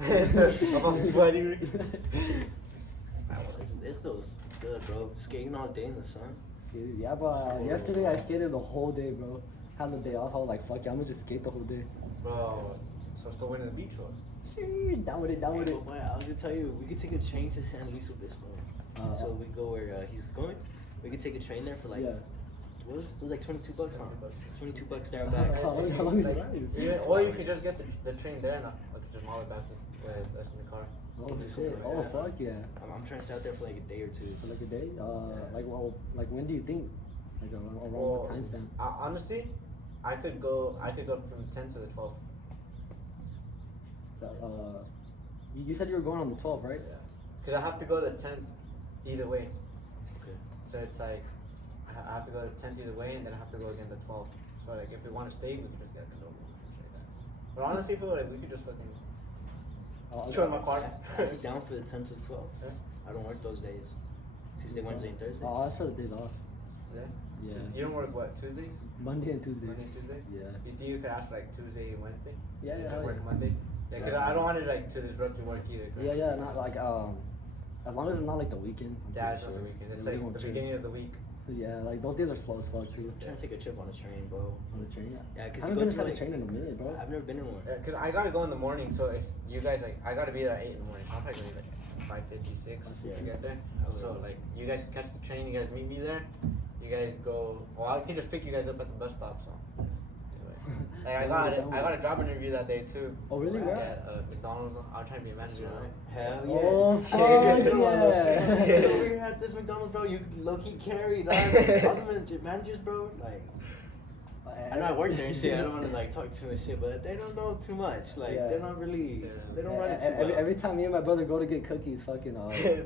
I'm sweaty. It feels good, bro. Skating all day in the sun. Yeah, but yesterday I skated the whole day, bro. Had the day off. I was like, fuck yeah, I'm gonna just skate the whole day. Bro, so still winning the beach or? Down with it, down with Hey, it. but I was gonna tell you, we could take a train to San Luis Obispo. So we go where he's going. We could take a train there for like, Yeah. what was it? It was like $22, huh? $22 there and How back. long is it Like, ride? even, or you could just get the train there and just haul it back with us in the car. Oh shit! Oh fuck yeah! I'm trying to stay out there for like a day or two. For like a day? Like when do you think? Like around what time stamp? Honestly, I could go from the 10th to the 12th. So, you said you were going on the 12th, right? Because I have to go the 10th either way. Okay. So it's like I have to go the 10th either way, and then I have to go again the 12th. So like if we want to stay, we can just get a condo. Like that. But honestly, I feel like we could just fucking chill in my car. I'd be down for the 10 to the 12. Yeah. I don't work those days. Tuesday, Wednesday, and Thursday. Oh, that's for the days off. Yeah. Yeah. You don't work what, Tuesday? Monday and Tuesdays. Monday, Tuesday? Yeah. You think you could ask for like Tuesday and Wednesday? Yeah, You yeah, just work yeah. Monday? Yeah, because I don't want it like to disrupt your work either. 'cause- Yeah, not like as long as it's not like the weekend. I'm Yeah, pretty it's not the sure. weekend. It's Yeah, we like won't the chill. beginning of the week. Yeah, like those days are slow as fuck too. I'm trying to take a trip on a train, bro. On the train, Yeah, 'cause I you haven't go been through, inside a like- train in a minute, bro. I've never been in one. Yeah, because I gotta go in the morning, so if you guys like, I gotta be there at 8 in the morning. I'm probably gonna be like 5:56 Yeah. to get there. Oh, So yeah. like, you guys catch the train, you guys meet me there. You guys go. Well, I can just pick you guys up at the bus stop. So. Anyway. Like I got a job interview that day too. Oh, really? Where? At McDonald's. I'm trying to be a manager. Right? Hell yeah. Oh, fuck yeah. yeah. So we were at this McDonald's, bro. You low-key carried other managers, bro. Like, I know I work there and shit. I don't want to like talk too much shit, but they don't know too much. Like, Yeah. they're not really. Yeah. They don't run it too well. Every time me and my brother go to get cookies, fucking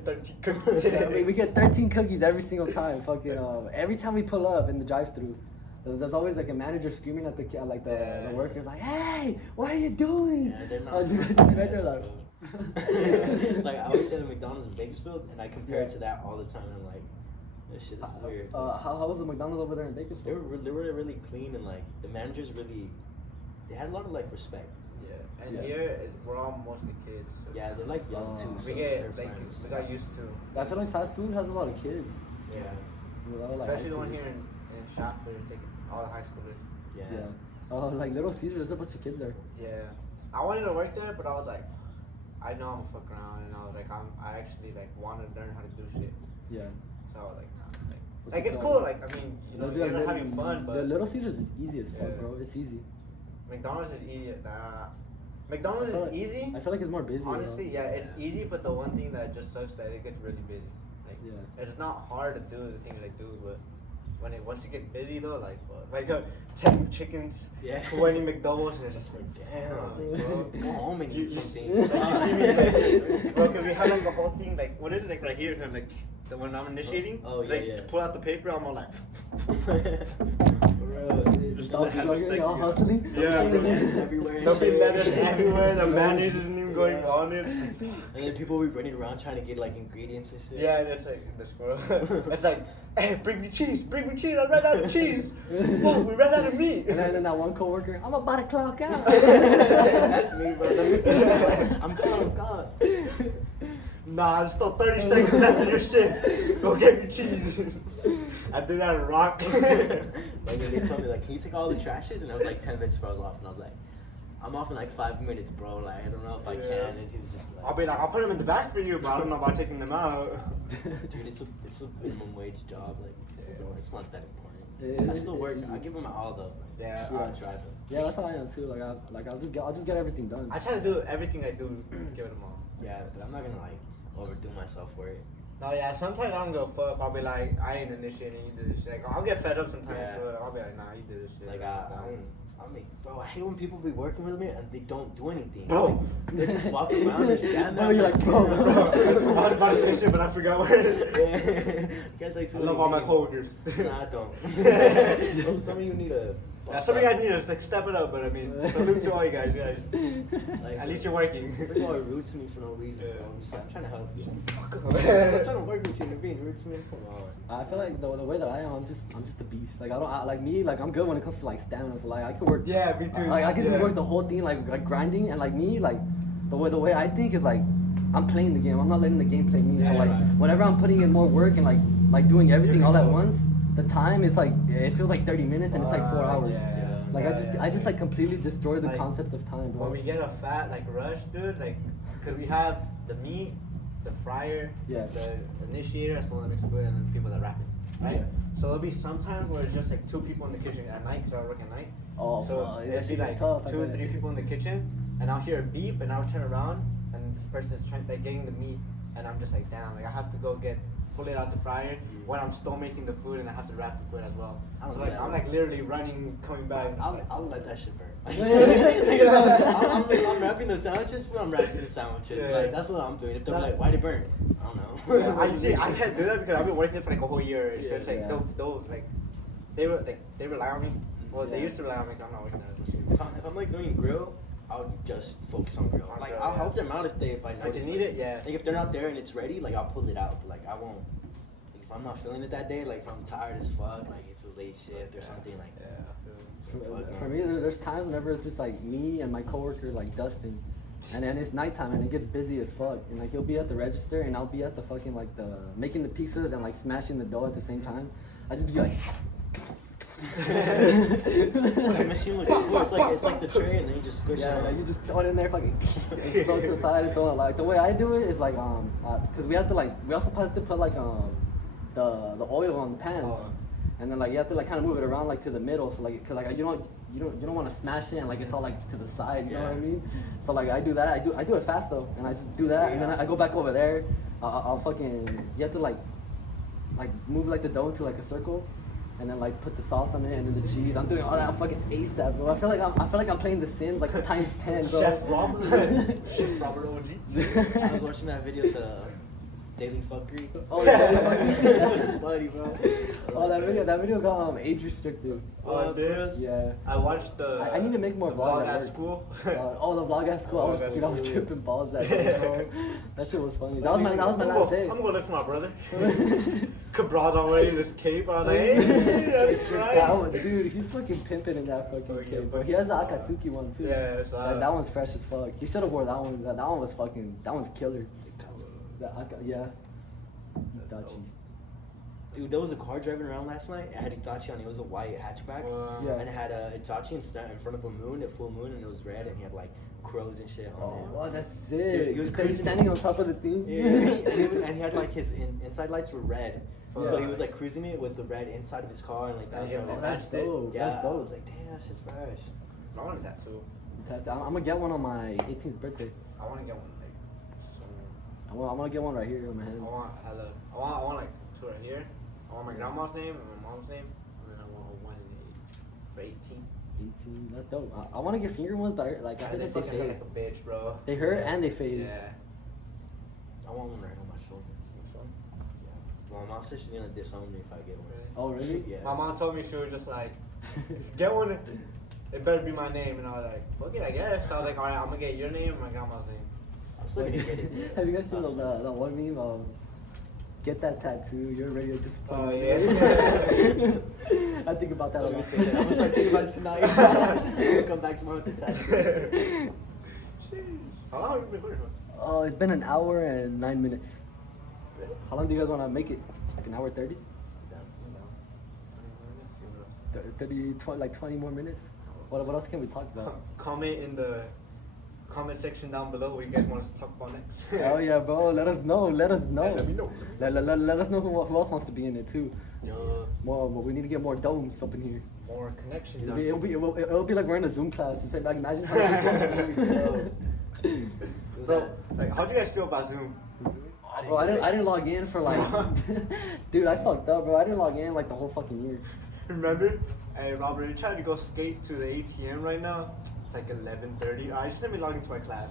13 cookies. we get 13 cookies every single time. Fucking every time we pull up in the drive-through, there's always like a manager screaming at the Yeah. workers like, "Hey, what are you doing?" Yeah, they're not. I was just nice, right there like. bro. Like I worked at a McDonald's in Bakersfield, and I compare it Yeah. to that all the time. And I'm like, this shit is weird. How was the McDonald's over there in They Bakersfield? were really clean, and like the managers really, they had a lot of like respect. Yeah, and Yeah. here we're all mostly kids. So Yeah, they're like young too. Oh. So we they're get like friends. we got used to. I feel like fast food has a lot of kids. Yeah. You know, like Especially the high one schoolers. here in Shaft, they're taking all the high schoolers. Yeah. Yeah. Like Little Caesars, there's a bunch of kids there. Yeah, I wanted to work there, but I was like, I know I'm gonna fuck around, and I was like, I actually like want to learn how to do shit. Yeah. So I was like, nah, What's like it it's called? cool. Like I mean, you know, Dude, you're having fun, the but Little Caesars is easy as fuck, Yeah. bro. It's easy. McDonald's is easy. Nah, McDonald's I feel is like- easy. I feel like it's more busy. Honestly, bro. yeah, it's easy, but the one thing that just sucks that it gets really busy. Like, Yeah. it's not hard to do the things I do, but once you get busy though, like 10 chickens, Yeah. 20 McDoubles, and it's just like Damn, like, bro. go home and You- eat you something. see- like, you see me, like, bro, 'cause we have like the whole thing, like what is it, like right here, and like the when I'm initiating, Oh, yeah, like yeah. pull out the paper, I'm all like, Bro, Just all like, struggling, all hustling. Yeah, bro. lettuce everywhere and There'll be shit. lettuce everywhere. The managers didn't even steam going on it. And then people will be running around trying to get like ingredients and shit. Yeah, and it's like the squirrel. It's like, hey, bring me cheese, I ran out of cheese. Boom, we ran out of meat. And then that one coworker, I'm about to clock out. That's me, bro. I'm gone. Nah, there's still 30 seconds left in your shift. Go get me cheese. I did that at Rock. Like they told me like, can you take all the trashes? And it was like 10 minutes before I was off, and I was like, I'm off in like 5 minutes, bro. Like I don't know if I can. And he was just like, I'll be like, I'll put them in the back for you, but I don't know about taking them out. dude, it's a minimum wage job. Like it's not that important. I still work. I give them my all though. Yeah, I'll try them. Yeah, that's how I am too. I'll just get everything done. I try to do everything I do, give it them all. Yeah, but I'm not gonna like overdo myself for it. No, yeah, sometimes I don't go fuck. I'll be like, I ain't initiating, you do this shit. Like, I'll get fed up sometimes, Yeah. so I'll be like, nah, you do this shit. Like bro, I hate when people be working with me and they don't do anything. Bro. Like, they just walk around or stand there. Bro, you're like, bro. I was about to say shit, but I forgot where it is. You guys like I love all my coworkers. Nah, I don't. Some of you need a. Yeah, some of you guys need to like, step it up, but I mean, salute to all you guys. Like, At least you're working. People are rude to me for no reason. Yeah. Bro. I'm just like, I'm trying to help you. Fuck up. I'm trying to work with you. You're being rude to me. Come on. I feel like the way that I am, I'm just a beast. Like I'm good when it comes to like stamina. So like I could work. Yeah, me too. Like I can just work the whole thing, like grinding, and like me, like the way I think is like I'm playing the game. I'm not letting the game play me. So like whenever I'm putting in more work and like doing everything all at once, the time is like it feels like 30 minutes and it's like 4 hours. Yeah. Like I just like completely destroy the Like, concept of time, bro. When we get a fat like rush, dude, like, cause we have the meat, the fryer, Yeah. the initiator, that's the one that makes food, and then the people that wrap it, right? Yeah. So there'll be sometimes where it's just like 2 people in the kitchen at night, cause I work at night. Oh, So fuck, that it'd be shit like is tough. 2 or 3 people in the kitchen, and I'll hear a beep, and I'll turn around, and this person's trying like getting the meat, and I'm just like, damn, like I have to go pull it out the fryer when I'm still making the food, and I have to wrap the food as well. So like I'm like literally running, coming back. I'll let that shit burn. I'm wrapping the sandwiches. I'm wrapping the sandwiches. Yeah. Like that's what I'm doing. If they're like, why'd it burn? I don't know. I can't do that because I've been working there for like a whole year. So it's like Yeah. they'll like they rely on me. Well, they used to rely on me. 'Cause I'm not working there as much. If I'm like doing grill, I'll just focus on grill. Like I'll help them out if I If notice they need it, yeah. Like if they're not there and it's ready, like I'll pull it out. But like I won't. Like, if I'm not feeling it that day, like if I'm tired as fuck, like it's a late shift or something, like For me, there's times whenever it's just like me and my coworker like Dustin, and then it's nighttime and it gets busy as fuck, and like he'll be at the register and I'll be at the fucking like the making the pizzas and like smashing the dough at the same time. I just be like. that machine looks cool. It's like the tray and then you just squish it. Yeah, on. like you just throw it in there, fucking throw it to the side and throw it. Like the way I do it is like because we have to like we also have to put like the oil on the pans, and then like you have to like kind of move it around like to the middle, so like cause like you don't want to smash it and like it's all like to the side, you know what I mean? So like I do that, I do it fast though, and I just do that, and then I go back over there. I'll fucking you have to like move like the dough into like a circle. And then like put the sauce on it and then the cheese. I'm doing all that fucking ASAP, bro. I feel like I'm playing The Sims like times 10, bro. Chef Robert. Chef Robert OG. I was watching that video, the Daily Fuckery. Oh yeah, It's funny, bro. oh that video got age restricted. Oh, dude. Yeah. I watched the. I need to make more the vlogs vlog at at work. school. Oh, the vlog at school. I was, Vlog at dude, I was school. tripping balls that day, bro. That shit was funny. That was my last day. I'm gonna look for my brother. Cabral already in this cape. I was like, hey, that's right. That one, dude, he's fucking pimping in that fucking kid, bro. He has the Akatsuki one too. Yeah, so that one's fresh as fuck. He should have wore that one. That one was fucking. That one's killer. Yeah. Itachi. Dude, there was a car driving around last night. It had Itachi on it. It was a white hatchback. Yeah. And it had Itachi in front of a full moon, and it was red, and he had like crows and shit on it. Oh, that's sick. He was He's cruising. standing on top of the thing. Yeah. And he had like his inside lights were red. So Yeah. he was like cruising it with the red inside of his car and like the outside of Oh, his That's matched it. dope. Yeah, That's I dope. was like, damn, that's just fresh. I want a tattoo. I'm gonna get one on my 18th birthday. I want to get one like soon. I'm gonna get one right here on my hand. I want like 2 right here. I want my grandma's name and my mom's name, and then I want one for 18. 18. That's dope. I want to get finger ones, but I heard They that they fucking hurt fade. like a bitch, bro. They hurt and they fade. Yeah. I want one right on my shoulder. Yeah. My mom said she's gonna disown me if I get one. Oh really? Yeah. My mom told me she was just like, if you get one, it better be my name. And I was like, fuck it, I guess. So I was like, alright, I'm gonna get your name and my grandma's name. still gonna get it. Have you guys seen the one meme? Get that tattoo. You're already disappointed. Oh yeah. I think about that a Let me lot. say that. I'm gonna start thinking about it tonight. I'm gonna come back tomorrow with the tattoo. How long have you been recording for? Oh, it's been an hour and 9 minutes. How long do you guys want to make it? Like an hour 30? 20 more minutes? What else can we talk about? Comment in the comment section down below what you guys want us to talk about next. Oh yeah, bro. Let us know. Let us know. Let me know. Let us know who else wants to be in it too. Yo, More. We need to get more domes up in here. more connections. It'll be like we're in a Zoom class. It's like imagine how. Bro, like, how'd you guys feel about Zoom? Bro, I didn't log in for like. Dude, I fucked up, bro. I didn't log in like the whole fucking year. Remember? Hey, Robert, you tried to go skate to the ATM right now? It's like 11:30. Alright, just let me log into my class.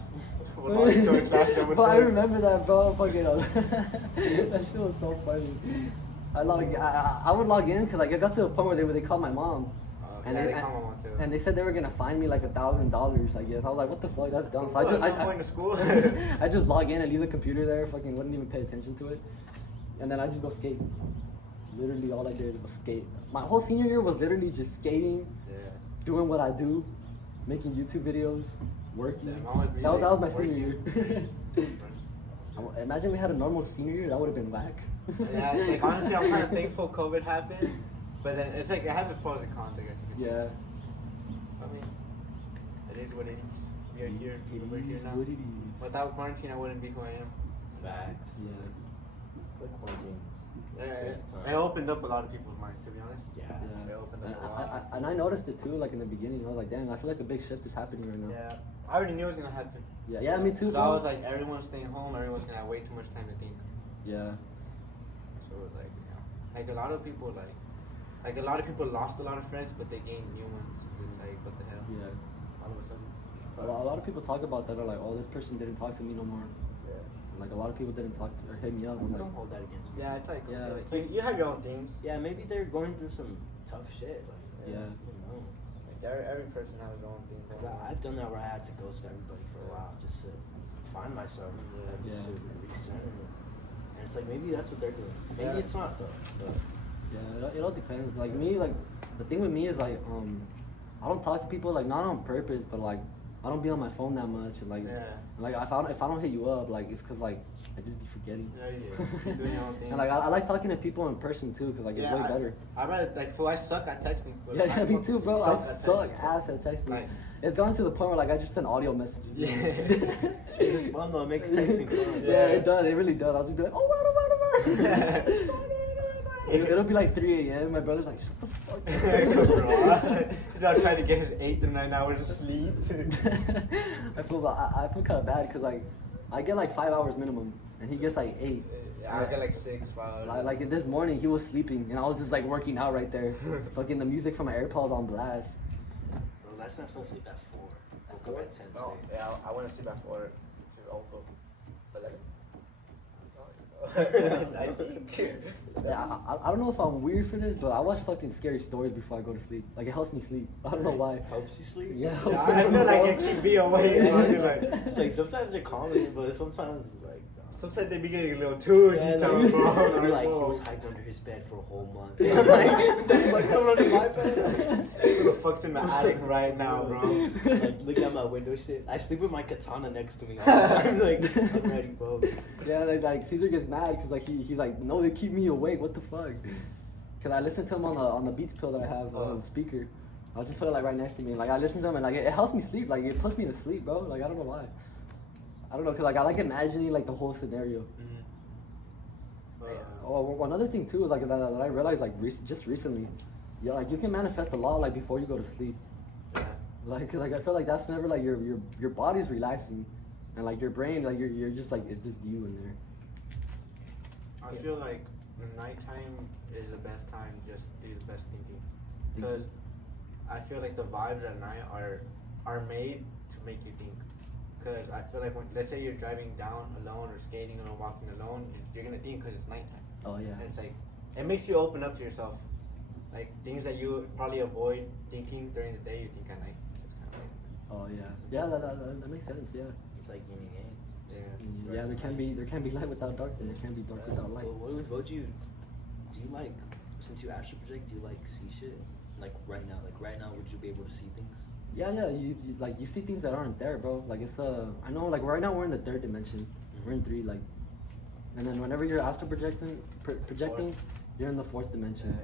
We'll log into our class. But I remember that, bro. Fucking that shit was so funny. I would log in because like I got to a point where they called my mom. And they called my mom too. And they said they were gonna fine me like $1,000. I guess I was like, what the fuck? That's dumb. So I I'm going to school. I just log in and leave the computer there. Fucking wouldn't even pay attention to it. And then I just go skate. Literally all I did was skate. My whole senior year was literally just skating, doing what I do, making YouTube videos, working. Yeah, That was my senior year. Imagine we had a normal senior year. That would have been whack. Yeah, like honestly, I'm kind of thankful COVID happened, but then it's like it has its pros and cons, I guess. You could say. Yeah. I mean, it is what it is. We are here. We're here It is now. what it is. Without quarantine, I wouldn't be who I am. Back. Yeah. Quick quarantine. It opened up a lot of people's minds, to be honest. Yeah. It opened up a lot. And I noticed it too, like in the beginning. I was like, dang, I feel like a big shift is happening right now. Yeah, I already knew it was gonna happen. Yeah, me too. So I Bro. was like, everyone's staying home. Everyone's gonna have way too much time to think. Yeah. So it was like, like a lot of people lost a lot of friends, but they gained new ones. It's like, what the hell? Yeah. All of a sudden. A lot of people talk about that. They're like, oh, this person didn't talk to me no more. Yeah. Like a lot of people didn't talk to or hit me up. I'm like, Don't hold that against me. Yeah, it's like, Yeah. it's like you have your own things. Yeah, maybe they're going through some tough shit. Like, Yeah. I don't know. Like every person has their own things. 'Cause I've done that where I had to ghost everybody for a while just to find myself. Just to recenter. And it's like maybe that's what they're doing. Maybe Yeah. it's not though. But yeah, it all depends. Like me, like the thing with me is like, I don't talk to people like not on purpose, but like I don't be on my phone that much. And like, like if I don't hit you up, like it's 'cause like I just be forgetting. Yeah. You're doing your own thing. And like I like talking to people in person too, 'cause like it's way better. I rather like, I suck at texting. But Yeah, me too, bro. I at suck texting. ass at texting. Like- It's gone to the point where like I just send audio messages. Yeah. it's fun though. It makes texting fun. Yeah, it does. It really does. I'll just be like, oh, wow. It'll be like 3 a.m. My brother's like, shut the fuck up. I'm trying to get his 8 to 9 hours of sleep. I feel kind of bad because like I get like 5 hours minimum and he gets like 8. Yeah, I get like 6, 5. Like this morning he was sleeping and I was just like working out right there. Fucking the music from my AirPods on blast. Bro, last night I fell asleep at 4. Woke up at 10 today. Oh, yeah, I want to sleep at 4 to also 11. I think. Yeah, I don't know if I'm weird for this, but I watch fucking scary stories before I go to sleep. Like it helps me sleep. I don't know why. Helps you sleep? Yeah, Yeah, I feel like it keep me awake. Like sometimes they're calming, but sometimes like Sometimes they be getting a little too detailed, bro. Be like, he whoa. was hiding under his bed for a whole month. I'm like, there's like someone under my bed. Who the fuck's in my attic right now, bro? Like looking at my window shit. I sleep with my katana next to me all the time. Like I'm ready, bro. Yeah, like Caesar gets mad because like he's like, no, they keep me awake. What the fuck? Cause I listen to him on the Beats pill that I have on the speaker. I'll just put it like right next to me. Like I listen to him and like it helps me sleep. Like it puts me to sleep, bro. Like I don't know why. I don't know, cause like I like imagining like the whole scenario. One other thing too is like that I realized like just recently, yeah, like you can manifest a lot like before you go to sleep. Yeah. Like, 'cause like I feel like that's whenever like your body's relaxing, and like your brain like you're just like it's just you in there. I feel like nighttime is the best time just to do the best thinking. Because I feel like the vibes at night are made to make you think. Because I feel like when, let's say you're driving down alone or skating or walking alone, you're going to think because it's nighttime. Oh yeah. And it's like, it makes you open up to yourself. Like things that you would probably avoid thinking during the day, you think at night. It's kind of like, Oh yeah. Yeah, that makes sense. Yeah. It's like yin and yang. Yeah, there can't be light without dark, and there can't be dark without light. What do you like, since you astral project, do you like see shit? Like right now, would you be able to see things? Yeah, you like you see things that aren't there, bro. Like it's I know, like right now we're in the third dimension, we're in 3, like, and then whenever you're astral projecting, you're in the 4th dimension.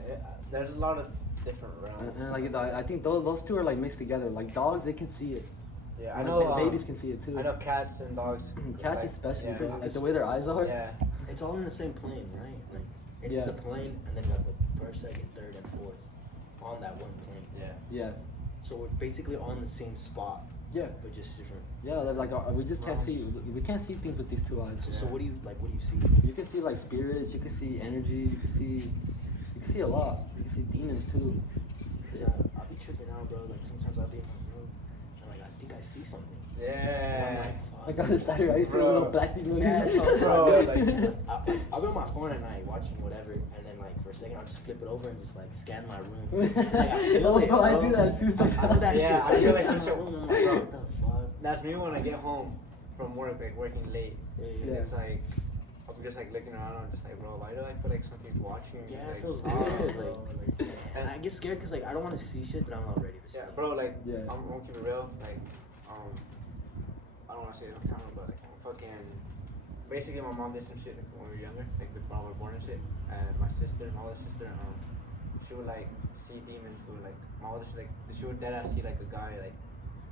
There's a lot of different realms. And like I think those two are like mixed together. Like dogs, they can see it. Yeah, I And, know. like, babies can see it too. I know cats and dogs. Cats like, especially, yeah, because the way their eyes are. Yeah. It's all in the same plane, right? Like it's Yeah. the plane, and then you got the first, second, third, and fourth on that one plane. Yeah. So we're basically on the same spot, Yeah. but just different. Yeah, like we just can't see. We can't see things with these 2 eyes. So what do you like? What do you see? You can see like spirits. You can see energy. You can see a lot. You can see demons too. I'll be tripping out, bro. Like sometimes I'll be in my room, and like I think I see something. And I'm Yeah. like, fuck. Like on the side, right? You see a Bro. little black thing. Yeah, so Bro, like, I'll be on my phone at night watching whatever, and then like for a second I'll just flip it over and just like scan my room. Like, I feel Oh, it, bro, I bro. do that too I do sometimes. that Yeah, shit. So I do I that scan shit. my room. I'm like, bro, what the fuck? That's me when I get home from work, like working late. Yeah. It's like I'm just like looking around. I'm just like, bro, why do I feel like something's watching? Yeah, like, I feel soft, weird, bro. like, and I get scared because like I don't want to see shit that I'm not ready to see. Yeah, bro. Like, Yeah. I'm gonna keep it real. Like, I don't want to say it on camera, but like, fucking. Basically, my mom did some shit like when we were younger, like before I was born and shit. And my sister, my older sister, she would like see demons. Who like my older, she would dead ass see like a guy like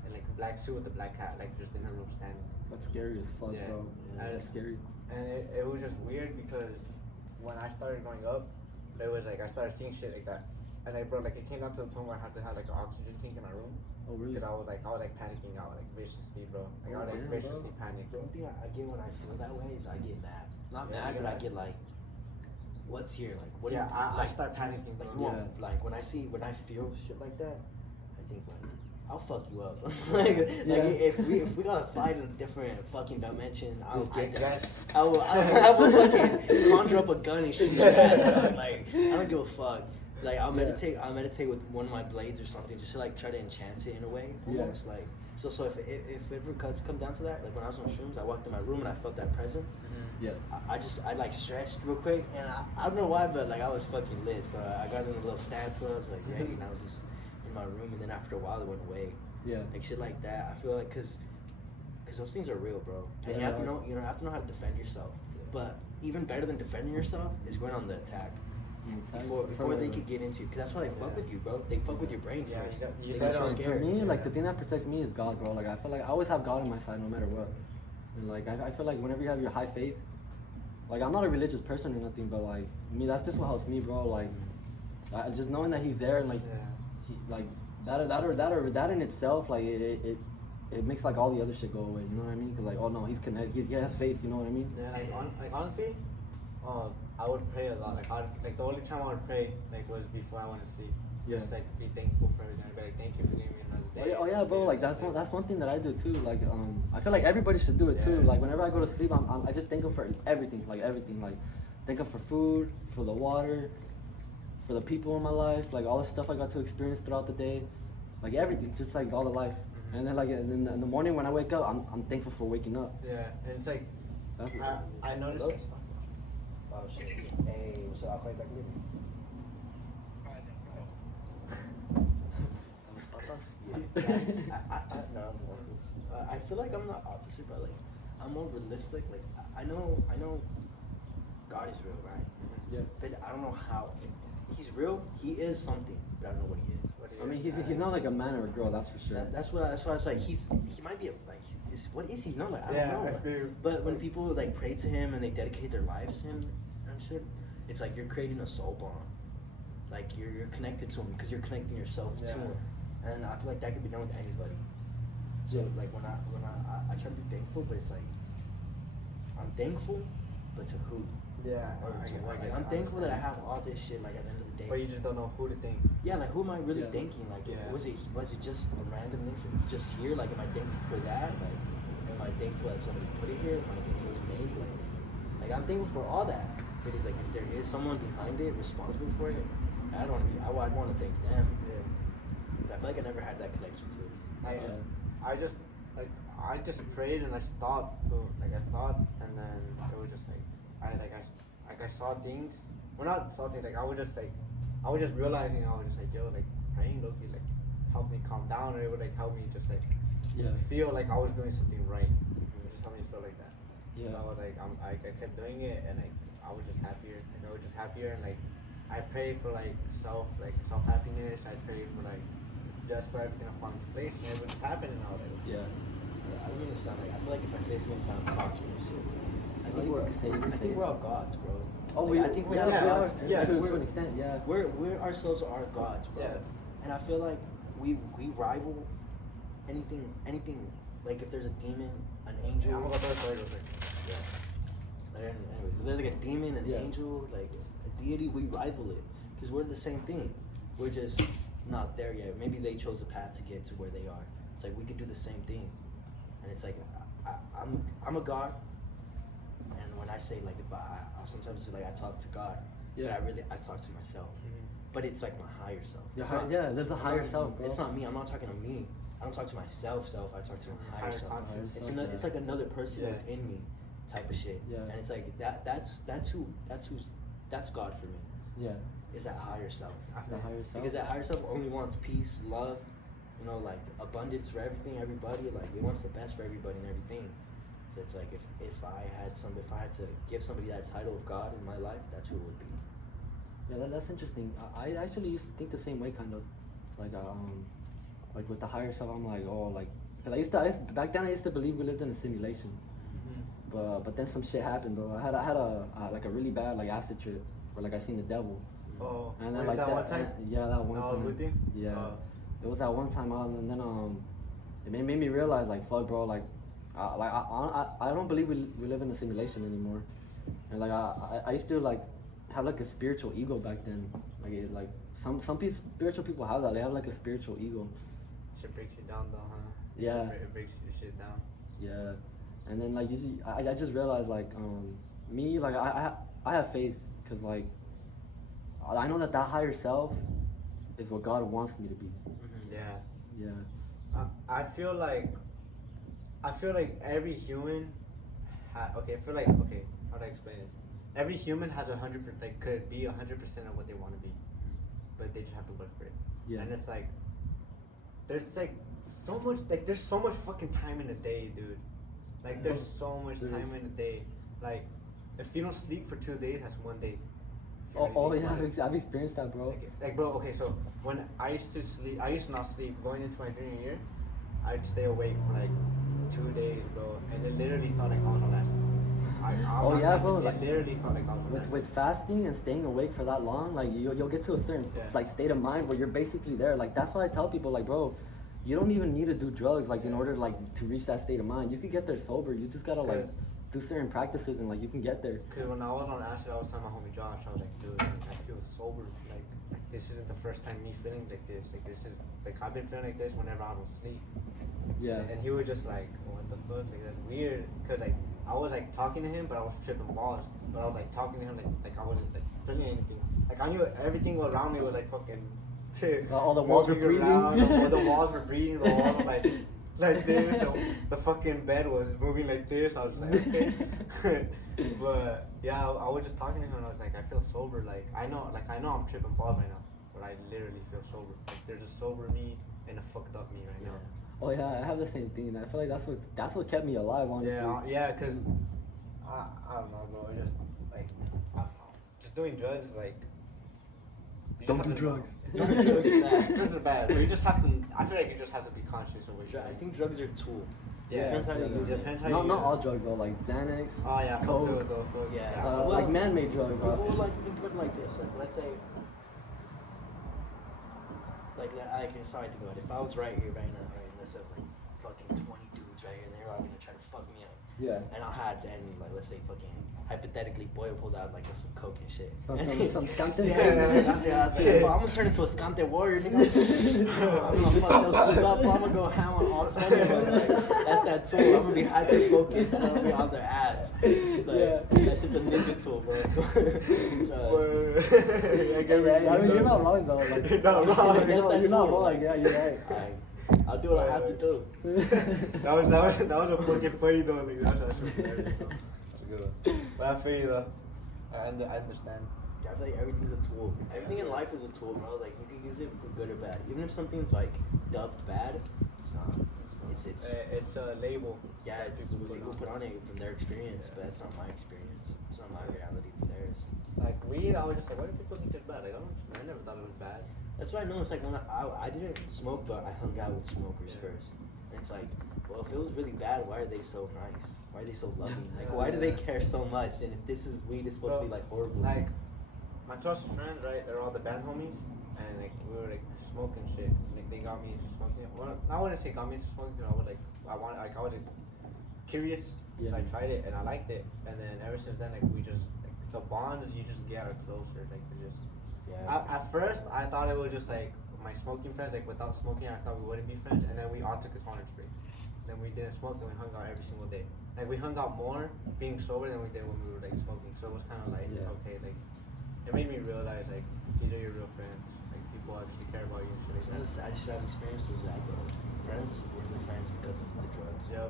in like a black suit with a black hat, like just in her room standing. That's scary as fuck, Yeah. bro. That's scary. And it was just weird because when I started growing up, it was like I started seeing shit like that. And like, bro, like it came down to the point where I had to have like an oxygen tank in my room. Oh really? Because I was like panicking out like viciously, bro. Like I would like damn, viciously bro. panic. The only thing I get when I feel that way is I get mad. Not Yeah, mad, you but I get get like, what's here? Like, what? Yeah, do you, I start panicking, Like, bro. you want, Yeah. like when I feel shit like that, I think like I'll fuck you up. like Yeah. if we gotta fight in a different fucking dimension, I'll Just get get that. guess. I will fucking conjure up a gun and shoot your ass. Bro. Like I don't give a fuck. Like I'll meditate with one of my blades or something, just to like try to enchant it in a way. Yeah. Almost like so if ever cuts come down to that, like when I was on shrooms, I walked in my room and I felt that presence. Yeah. I like stretched real quick, and I don't know why, but like I was fucking lit. So I got in a little stance where I was like ready, and I was just in my room. And then after a while, it went away. Yeah. Like shit like that. I feel like cause those things are real, bro. And Yeah, you have to they are. know have to know how to defend yourself. But even better than defending yourself is going on the attack. Before they could get into, because that's why they fuck with you, bro. They fuck with your brain Yeah, first. you They gotta- get you For scared. me, like the thing that protects me is God, bro. Like I feel like I always have God on my side, no matter what. And like I feel like whenever you have your high faith, like I'm not a religious person or nothing, but like me, that's just what helps me, bro. Like I just knowing that He's there and like he, like that in itself, like it makes like all the other shit go away. You know what I mean? Cause like, oh no, He's connected. He has faith. You know what I mean? Yeah, like honestly, I would pray a lot. Like the only time I would pray like was before I went to sleep. Yeah. Just like be thankful for everything. Be like, thank you for giving me another day. Oh yeah, bro. Like that's one thing that I do too. Like I feel like everybody should do it too. Yeah. Like whenever I go to sleep, I just thank Him for everything. Like everything. Like thank Him for food, for the water, for the people in my life. Like all the stuff I got to experience throughout the day. Like everything, just like all the life. Mm-hmm. And then like in the morning when I wake up, I'm thankful for waking up. Yeah, and it's like That's I noticed. Hello? Oh shit. Hey, what's up? I'll call you back later. I feel like I'm the opposite, but like I'm more realistic. Like I know God is real, right? Yeah. But I don't know how. He's real. He is something, but I don't know what he is. I mean, he's not like a man or a girl, that's for sure. That's why I was like, he might be what is he? No, like I don't know. I feel. But when people like pray to him and they dedicate their lives to him and shit, it's like you're creating a soul bond. Like you're connected to him because you're connecting yourself to him, and I feel like that could be done with anybody. So Yeah. like when I try to be thankful, but it's like I'm thankful, but to who? Yeah. Or I'm thankful that I have all this shit. Like at the end of the day. But you just don't know who to thank. Yeah, like who am I really Yeah. thanking? Like, Yeah. was it just a random thing? It's just here. Like, am I thankful for that? Like, am I thankful that somebody put it here? Am I thankful it was made? Like I'm thankful for all that. But it's like if there is someone behind it responsible for it, I'd want to thank them. Yeah. But I feel like I never had that connection to. I just like I just prayed and I stopped. So, like I stopped, and then it was just like I saw things. Well, not saw things. Like I was just realizing. I was just like, yo, like praying, Loki, like helped me calm down, or it would like help me just like feel like I was doing something right. It just helped me feel like that. Yeah. So I was like, I kept doing it, and like I was just happier. Like I was just happier, and like I prayed for like self happiness. I prayed for like just for everything to fall into place, and everything's happening now. Like Yeah. I don't mean to sound like, I feel like if I say something, sound cocky and shit. I think you can say it, you can say it. we're all gods, bro. Oh, Like, I think we have gods. Yeah, to an extent, yeah. We're ourselves are gods, bro. Yeah. And I feel like we rival anything. Like if there's a demon, an angel. I'm about to say Yeah. Anyways, if there's like a demon, an angel, like a deity, we rival it because we're the same thing. We're just not there yet. Maybe they chose a path to get to where they are. It's like we could do the same thing, and it's like I'm a god, and when I say like if I sometimes like I talk to God, but I talk to myself. But it's like my higher self. There's a higher self, bro. It's not me. I'm not talking to me. I don't talk to myself. I talk to my higher self. It's like another person within me, type of shit. Yeah. And it's like that's God for me. Yeah. Is that higher self? The higher self. Because that higher self only wants peace, love, you know, like abundance for everything, everybody. Like it wants the best for everybody and everything. So it's like if I had to give somebody that title of God in my life, that's who it would be. Yeah, that's interesting. I actually used to think the same way, kind of, like with the higher self. I'm like, oh, like, cause back then I used to believe we lived in a simulation, but then some shit happened though. I had a really bad like acid trip where like I seen the devil. Oh, and then like that one time. Yeah, that one time. With you? Yeah, it was that one time out, and then it made me realize like fuck, bro, like I don't believe we live in a simulation anymore, and like I used to like have like a spiritual ego back then. Like some spiritual people have that. They have like a spiritual ego. Shit breaks you down though, huh? Yeah. It breaks your shit down. Yeah, and then like I just realized like me like I have faith because like I know that higher self is what God wants me to be. Yeah. Yeah. I feel like every human. How do I explain it? Every human has 100%, like could be 100% of what they want to be, but they just have to work for it. Yeah. And it's like, there's like so much, like there's so much fucking time in a day, dude. Like there's so much time in a day. Like, if you don't sleep for 2 days, that's 1 day. Oh yeah, I've experienced that, bro. Like bro, okay, so when I used to not sleep going into my junior year. I'd stay awake for like 2 days, bro, and it literally felt like I was on acid. Bro. It literally felt like I was on acid. With fasting and staying awake for that long, like you'll get to a certain like state of mind where you're basically there. Like that's why I tell people, like, bro, you don't even need to do drugs like in order like to reach that state of mind. You could get there sober. You just gotta like do certain practices and like you can get there. Cause when I was on acid, I was telling my homie Josh, I was like, dude, I feel sober. Like this isn't the first time me feeling like this. Like this is like I've been feeling like this whenever I don't sleep. Yeah. And he was just like, what the fuck? Like that's weird. Cause like I was like talking to him, but I was tripping balls. But I was like talking to him like I wasn't like feeling anything. Like I knew everything around me was like fucking. All the walls were breathing. The walls were breathing. The walls were like this. The fucking bed was moving like this. I was like, okay. But yeah, I was just talking to him and I was like, I feel sober. Like I know I'm tripping balls right now, but I literally feel sober. Like there's a sober me and a fucked up me right now. Oh yeah, I have the same thing. I feel like that's what kept me alive, honestly. Yeah, cause I don't know, bro. Just like I don't know, just doing drugs like. Don't do drugs. Don't do drugs is bad. Drugs are bad. But you just have to. I feel like you just have to be conscious of what you're doing. I think drugs are a tool. Yeah. Depends how you use it. Not all drugs though, like Xanax. Oh yeah, coke. Yeah. Like man-made drugs. Well, like think of it like this. Like let's say. Like I can sorry think about it. If I was right here right now, right, and let's say like fucking 20 dudes right here, and they're all gonna try to fuck me up. Yeah. And like let's say fucking hypothetically Boyo pulled out like some coke and shit. Some scante. I was like, well, I'm gonna turn into a scante warrior, nigga. I'm gonna fuck those fools up. I'm gonna go ham on all 20 of them. Like, that's that tool. I'm gonna be hyper focused. I'm gonna be on their ass. Like, that shit's a ninja tool, bro. I mean, you're not wrong though. Like, you're not wrong. You're not wrong. Yeah, you're right. I'll do what I have to do. that was a fucking funny though. Like that was actually hilarious. Though. That's a good one. But I feel you though. I understand. Yeah, I feel like everything's a tool. Everything in life is a tool, bro. Like you can use it for good or bad. Even if something's like dubbed bad, it's not. It's a label. Yeah, it's people put on it from their experience, but that's not my experience. It's not my reality. It's theirs. Like weed, I was just like, why do people think it's bad? Like I never thought it was bad. That's what I know. It's like when I didn't smoke, but I hung out with smokers first. And it's like, well, if it was really bad, why are they so nice? Why are they so loving? Like, why do they care so much? And if this is weed, it's supposed to be like horrible. Like my closest friends, right? They're all the band homies, and like we were like smoking shit. Like they got me into smoking. Well, I wouldn't say got me into smoking. I was I was curious. Yeah. So I tried it and I liked it. And then ever since then, like we just like the bonds you just get are closer. Like they're just. Yeah. At first, I thought it was just like my smoking friends. Like without smoking, I thought we wouldn't be friends. And then we all took a tolerance break. Then we didn't smoke and we hung out every single day. Like we hung out more being sober than we did when we were like smoking. So it was kind of like okay, like it made me realize like these are your real friends. Like people actually care about you. Some of the saddest shit I've experienced was that, bro. Friends were really friends because of the drugs. Yep.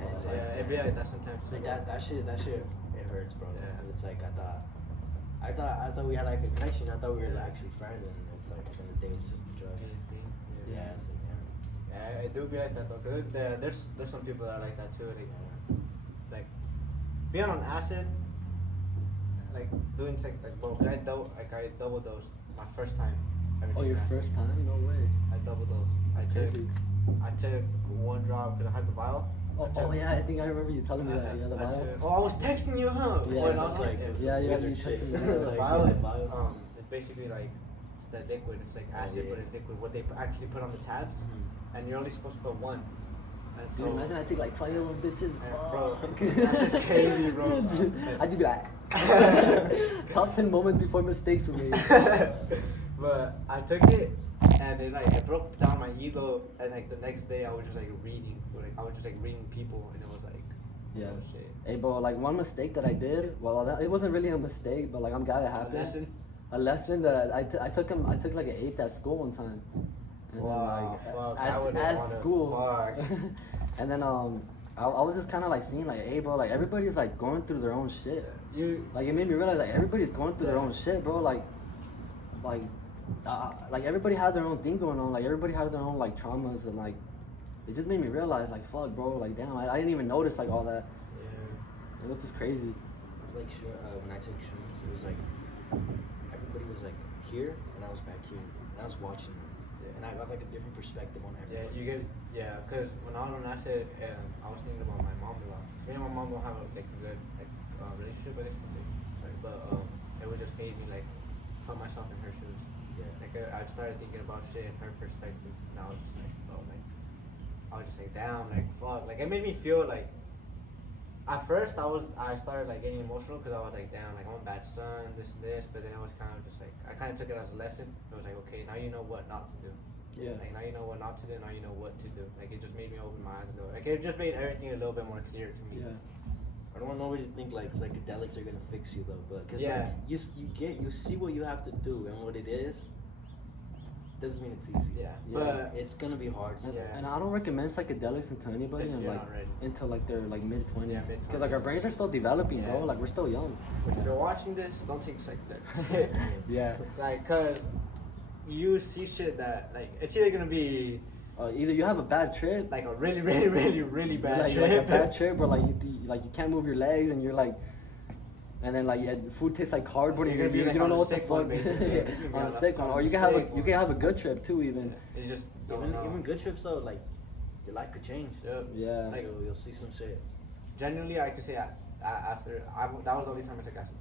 And it's like, it'd be like that sometimes too. like that shit, it hurts, bro. Yeah. It's like I thought we had like a connection. I thought we were actually friends, and it's like at the end of the day, it's just the drugs. Yeah, it's like, Yeah, it do be like that though. Cause there's some people that are like that too. Like being on acid, like doing sex, like bro. I double dosed my first time. Oh, your first time? No way. I double dosed. I took one drop because I had the vial. Oh yeah, I think I remember you telling me that. Yeah, the vial. Oh, I was texting you, huh? Yeah. Well, sounds like Yeah, you wizard texted me. The Like, vial, vial. it's basically like it's the liquid. It's like acid, yeah. but it's liquid. What they actually put on the tabs, and you're only supposed to put one. And Dude, imagine I take like 20 of those bitches. bro, Fuck. that's just crazy, bro. I'd just be like, top 10 moments before mistakes were made. But I took it, and it broke down my ego. And like the next day, I was just like reading, reading people, and it was like, Yeah. oh, shit. Hey, bro, like one mistake that I did, well, it wasn't really a mistake, but like I'm glad it happened. A lesson that I took like an 8th at school one time. And Wow, then, fuck, like, I wouldn't at wanna- school. fuck. And then I was just kind of like seeing like, hey, bro, like everybody's like going through their own shit. Like it made me realize like everybody's going through their own shit, bro. Like everybody had their own thing going on. Like everybody had their own like traumas, and like it just made me realize like, fuck, bro, like damn, I didn't even notice like all that. Yeah. It was just crazy. Like when I took shrooms, it was like everybody was like here, and I was back here, and I was watching them, and I got like a different perspective on everybody. Cause when I was on acid, I was thinking about my mom a lot. Me and my mom don't have like a good relationship, I guess. But it would just made me like put myself in her shoes. Yeah. Like I started thinking about shit in her perspective, and I was just like, oh, like I was just like, damn, like fuck, like it made me feel like. At first, I started like getting emotional because I was like, damn, like I'm a bad son, this and this. But then it was kind of just like I kind of took it as a lesson. It was like, okay, now you know what not to do. Yeah. Like now you know what not to do. Now you know what to do. Like it just made me open my eyes a little. Like it just made everything a little bit more clear to me. Yeah. I don't want nobody to think like psychedelics are gonna fix you though, but cause Yeah. like, you see what you have to do and what it is. Doesn't mean it's easy. Yeah. But it's gonna be hard. And, Yeah. and I don't recommend psychedelics into anybody If and you're like not ready. until like their like mid-20s. Yeah, Because like our brains are still developing, Yeah. bro. Like we're still young. If you're watching this, don't take psychedelics. Yeah. Like, cause you see shit that like it's either gonna be Either you have a bad trip, like a really, really, really, really bad like, trip. like a bad trip, or like you can't move your legs and you're like, and then like food tastes like cardboard and You're gonna be, you like, don't on know a what the sick fuck. one, basically. You can be On on a a sick one, or you can have a good trip too even. You just don't know. Even good trips though, like your life could change. Yeah. Like, You'll see some shit. Genuinely, I could say that was the only time I took acid.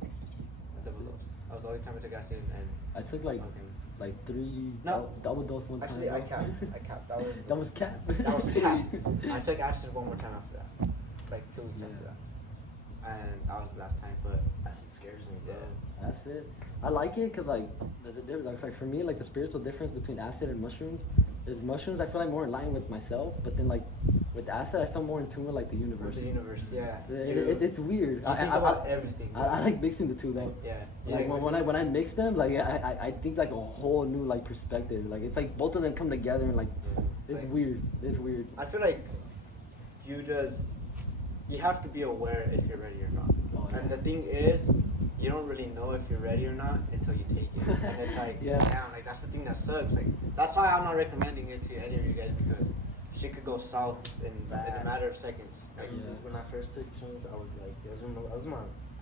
That was the only time I took acid, and I took like 3 No. double dose one time. actually I bro. capped. That was cap. That was cap. I took acid one more time after that, like 2 weeks Yeah. after that, and that was the last time. But Acid scares me, bro. Acid acid. I like it because like, like for me, like the spiritual difference between acid and mushrooms is mushrooms I feel like more in line with myself, but then like with acid I feel more in tune with like the universe. The universe, yeah. It's weird. I think about everything. I like mixing the two though. Yeah. Like when I mix them, like I think like a whole new like perspective. Like it's like both of them come together and like it's Like, weird. It's weird. I feel like you have to be aware if you're ready or not. Oh, yeah. And the thing is, you don't really know if you're ready or not until you take it. And it's like, Yeah. damn, like that's the thing that sucks. Like that's why I'm not recommending it to any of you guys, because shit could go south in a matter of seconds. Like, Yeah. when I first took shrooms, I was like, it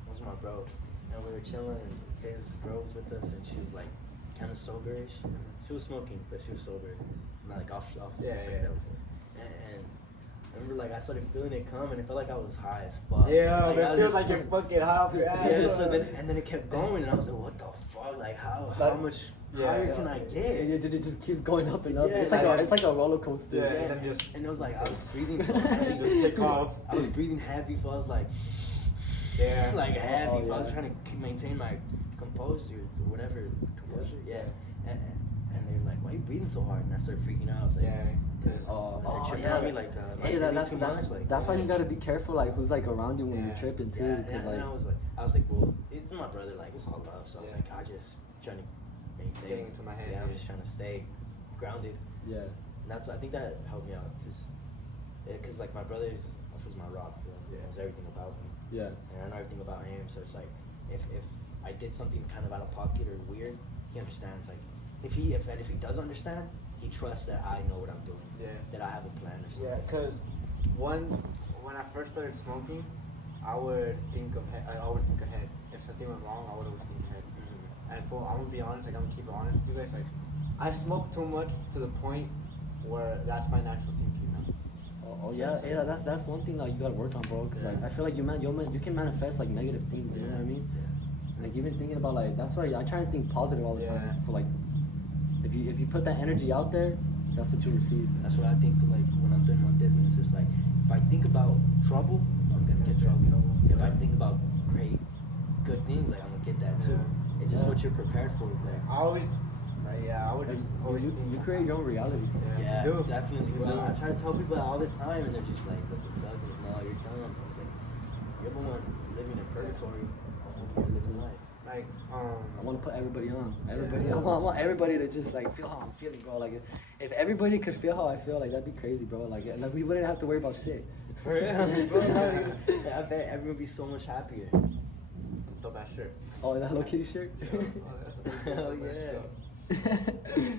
was my bro, and we were chilling, and his girl was with us, and she was like kind of soberish. She was smoking, but she was sober, not like off Yeah, the yeah. And I remember like I started feeling it come, and it felt like I was high as fuck. Yeah, like, it I was feels just- like you're fucking high off your ass. Yeah, so then it kept going, and I was like, what the fuck? Like how much higher can I get? It just keeps going up and up. Yeah, it's like a roller coaster. Yeah, and then just And it was like I was breathing so heavy. just take off. I was breathing heavy, so I was like, Yeah. like heavy. Oh, I was yeah. trying to maintain my composure or whatever composure. Yeah. And they were like, why are you breathing so hard? And I started freaking out. I was like, Yeah. they're tripping yeah. on me like, Hey, that's too much. Like, that's why you gotta be careful, like who's like around you when Yeah. you're tripping too. Yeah, 'cause, and like, then I was like, well, it's my brother. Like it's all love. So I was Yeah. like, I just trying to maintain. Getting into my head, Yeah, I'm yeah. just trying to stay grounded. yeah. And I think that helped me out because like my brother was my rock. He knows everything about me. Yeah. And I know everything about him. So it's like if I did something kind of out of pocket or weird, he understands. Like if he does understand, he trusts that I know what I'm doing. Yeah. That I have a plan or something. Yeah, because when I first started smoking, I would think ahead. If something went wrong, I would always think ahead. And I'm gonna be honest, like I'm gonna keep it honest with you guys. Like I smoke too much to the point where that's my natural thinking now. Oh yeah, that's one thing that you gotta work on, bro. Cause like I feel like you can manifest like negative things. You know what I mean? Like even thinking about like that's why I try to think positive all the Yeah. time. So like if you put that energy out there, that's what you receive. That's what I think. Like when I'm doing my business, it's like if I think about trouble, I'm gonna get trouble. If I think about good things, like I'm gonna get that too. It's just what you're prepared for. Like I always, I would just always You think. create your own reality. yeah, you do. definitely. You Bro. do. I try to tell people that all the time, and they're just like, "What the fuck? No, you're dumb." I was like, "You're the one living in purgatory. You're living life." Like I want to put everybody on. Everybody, I want everybody to just like feel how I'm feeling, bro. Like if everybody could feel how I feel, like that'd be crazy, bro. Like we wouldn't have to worry about shit. For real, bro. I bet everyone would be so much happier. Dope ass shirt. Oh, that Hello Kitty shirt. Hell yeah.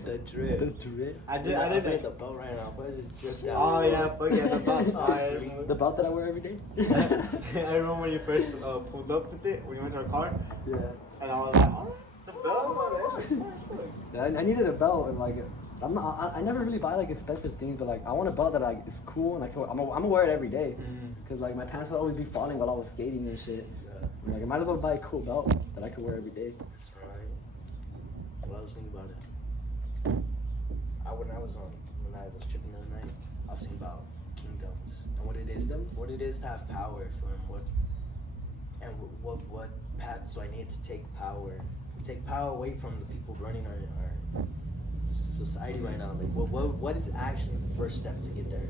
The drip. The drip. I did I like like the belt right now. What is this drip? Oh yeah, fuck yeah, the bus. The belt that I wear every day. I remember when you first pulled up with it, when you went to our car, Yeah. and I was like, oh, the belt, man, that's I needed a belt and like I never really buy like expensive things, but like I want a belt that like is cool and like I'm gonna wear it every day, cause like my pants would always be falling while I was skating and shit. I'm like I might as well buy a cool belt that I could wear every day. That's right. What I was thinking about it. When I was tripping the other night, I was thinking about kingdoms and what it is to have power and what paths do I need to take power away from the people running our society right now. Like what is actually the first step to get there,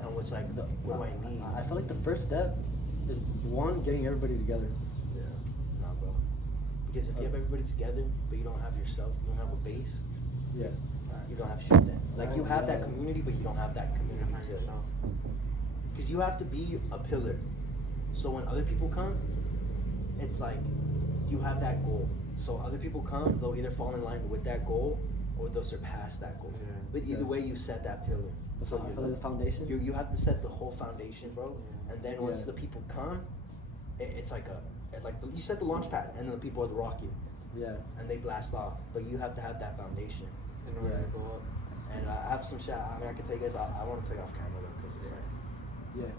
and what's like what do I need? I feel like the first step is one, getting everybody together. Yeah, nah, bro. Because if you have everybody together, but you don't have yourself, you don't have a base, Yeah. you don't have shit then. Like you have that community, but you don't have that community to. Because you have to be a pillar. So when other people come, it's like you have that goal. So other people come, they'll either fall in line with that goal or they'll surpass that goal. Yeah. But either way, you set that pillar. So I feel like the foundation. You have to set the whole foundation, bro. And then once Yeah. the people come, it's like you set the launch pad, and then the people are the rocket, Yeah. and they blast off. But you have to have that foundation in order to go up. And I have some shit. I mean, I can tell you guys. I want to tell you off camera though, because it's like. Yeah.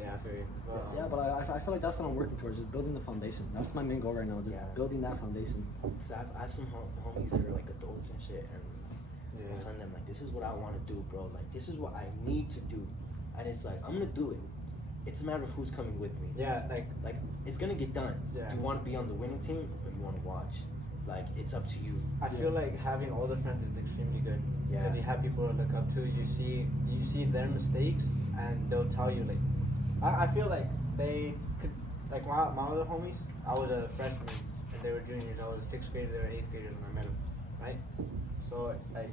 Yeah, I feel you. Yeah, but I feel like that's what I'm working towards, just building the foundation. That's my main goal right now, just building that foundation. So I have some homies that are like adults and shit, and I'm telling them like, this is what I want to do, bro. Like, this is what I need to do, and it's like I'm gonna do it, it's a matter of who's coming with me. Yeah, like It's gonna get done. Yeah. Do you want to be on the winning team or you want to watch? Like, it's up to you. I feel like having older friends is extremely good. Yeah. Because you have people to look up to. You see their mistakes, and they'll tell you like. I feel like they could, like my other homies. I was a freshman and they were juniors. I was a 6th grader. They were 8th graders when I met them, right? So like,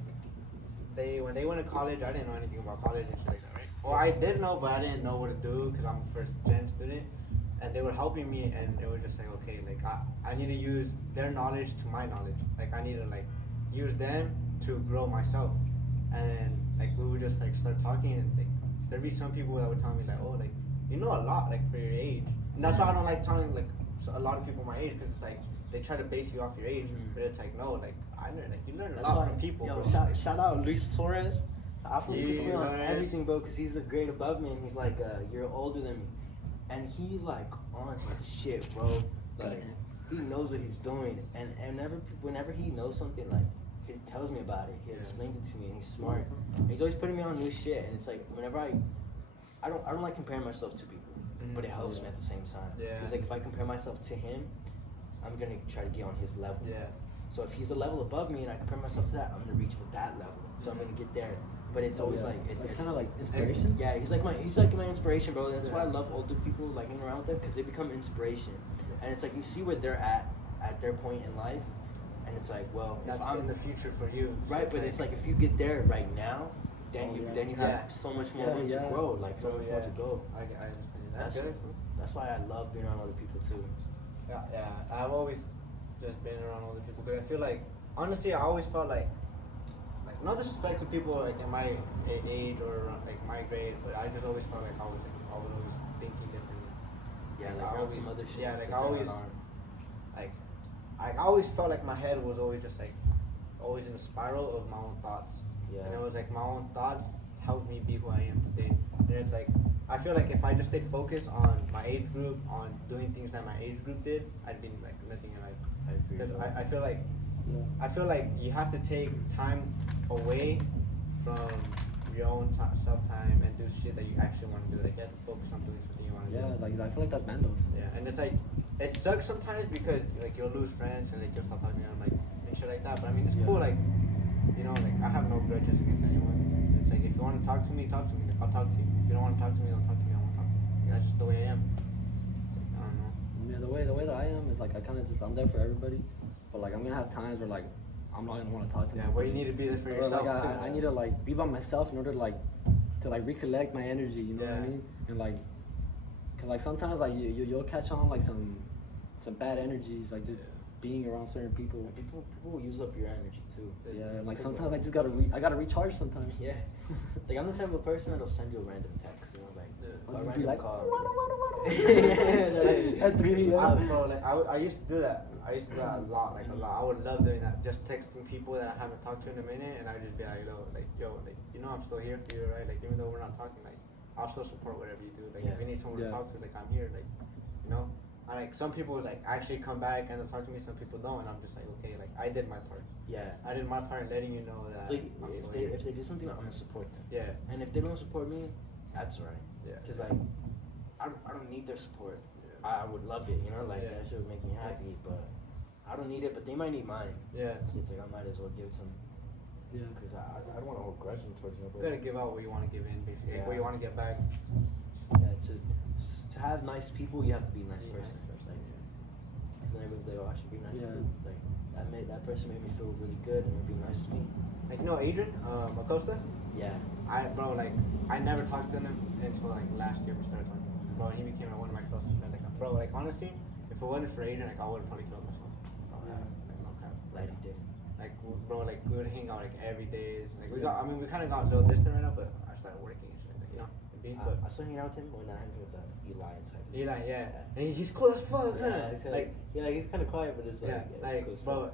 when they went to college, I didn't know anything about college and shit like that, right? Well, I did know, but I didn't know what to do because I'm a first gen student. And they were helping me, and it was just like, okay, like I need to use their knowledge to my knowledge. Like I need to like use them to grow myself. And then like we would just like start talking, and like there'd be some people that would tell me like, oh, like you know a lot like for your age. And that's why I don't like telling like a lot of people my age, because it's like they try to base you off your age, but it's like no, like I learn, like you learn a lot from people. Yo, bro. shout out Luis Torres. Afro Yeah, puts me on Torres. everything, bro, because he's a grade above me and he's like a year older than me. And he's like on his shit, bro. Like he knows what he's doing, and whenever he knows something, like he tells me about it. He explains it to me, and he's smart. And he's always putting me on new shit, and it's like whenever I don't like comparing myself to people, but it helps me at the same time. Yeah. Because like if I compare myself to him, I'm gonna try to get on his level. Yeah. So if he's a level above me and I compare myself to that, I'm gonna reach for that level. So I'm gonna get there. But it's always like it's kind of like inspiration. Yeah, he's like my inspiration, bro. That's why I love older people, like hanging around with them, because they become inspiration. And it's like you see where they're at their point in life, and it's like, well, That's if I'm in the future for you. right, but it's like if you get there right now, then you have so much more room to grow, like so much more to go. I understand. That's good. That's why I love being around other people too. Yeah. I've always just been around older people because I feel like, honestly, I always felt like no disrespect to people like in my age or like my grade, but I just always felt like I was always thinking differently. Yeah, Like, like I around always, some other shit. yeah, like I that always, aren't. like I always felt like my head was always just like always in a spiral of my own thoughts. Yeah. And it was like my own thoughts helped me be who I am today. And it's like I feel like if I just stayed focused on my age group, on doing things that my age group did, I'd be like nothing in life. I agree. Because bro. I feel like you have to take time away from your own self-time and do shit that you actually want to do. Like you have to focus on doing something you want to do. Yeah, like I feel like that's Mandos. Yeah, and it's like it sucks sometimes because like you'll lose friends and like you'll stop talking to them like and shit like that. But I mean it's cool, like you know, like I have no grudges against anyone. It's like if you want to talk to me, talk to me. Like, I'll talk to you. If you don't want to talk to me, don't talk to me. I won't talk to you. Like, that's just the way I am. Like, I don't know. Yeah, the way that I am is like I kind of just I'm there for everybody, but like I'm gonna have times where like I'm not gonna want to talk to Yeah, nobody. where you need to be there for Or, yourself like, too. I need to like be by myself in order to like recollect my energy. You know what I Yeah. mean? And like, cause like sometimes like you'll catch on like some bad energies like just being around certain people. People will use up your energy too. Yeah, like sometimes I just I gotta recharge sometimes. Yeah. Like I'm the type of person that'll send you a random text, you know, like I'll a just be random like, call. at 3 a.m. Bro, like I used to do that. I used to do that a lot. I would love doing that. Just texting people that I haven't talked to in a minute, and I'd just be like, yo, like you know I'm still here for you, right? Like even though we're not talking, like I'll still support whatever you do. Like if you need someone to talk to, like I'm here. Like you know. I like some people like actually come back and they'll talk to me. Some people don't, and I'm just like, okay, like I did my part. Yeah. I did my part in letting you know that. Like, I'm still if here. they do something, I'm gonna support them. Yeah. And if they don't support me, that's alright. Yeah. Cause like, I don't need their support. Yeah. I would love it, you know, like that shit would make me happy, but I don't need it. But they might need mine. Yeah. So it's like I might as well give some. Yeah. Cause I don't want to hold grudging towards You nobody. gotta give out what you want to give in, basically. Yeah. What you want to get back. Yeah. To have nice people, you have to be a nice person. Like, cause then everyone's like, oh, I should be nice too. Like that person made me feel really good and would be nice to me. Like you know Adrian Acosta. Yeah. I never talked to him until like last year we started talking. Bro, he became like one of my closest friends. Like bro, like honestly, if it wasn't for Adrian, like I would have probably killed myself. Like no cap. Like he did. Like bro, like we would hang out like every day. Like we kind of got a little distant right now, but I started working and shit. Like, you know. But I still hang out with him when I hang with Eli and type. Eli, yeah, and he's cool as fuck. Yeah, he's kind of quiet, but it's like like it's bro, cool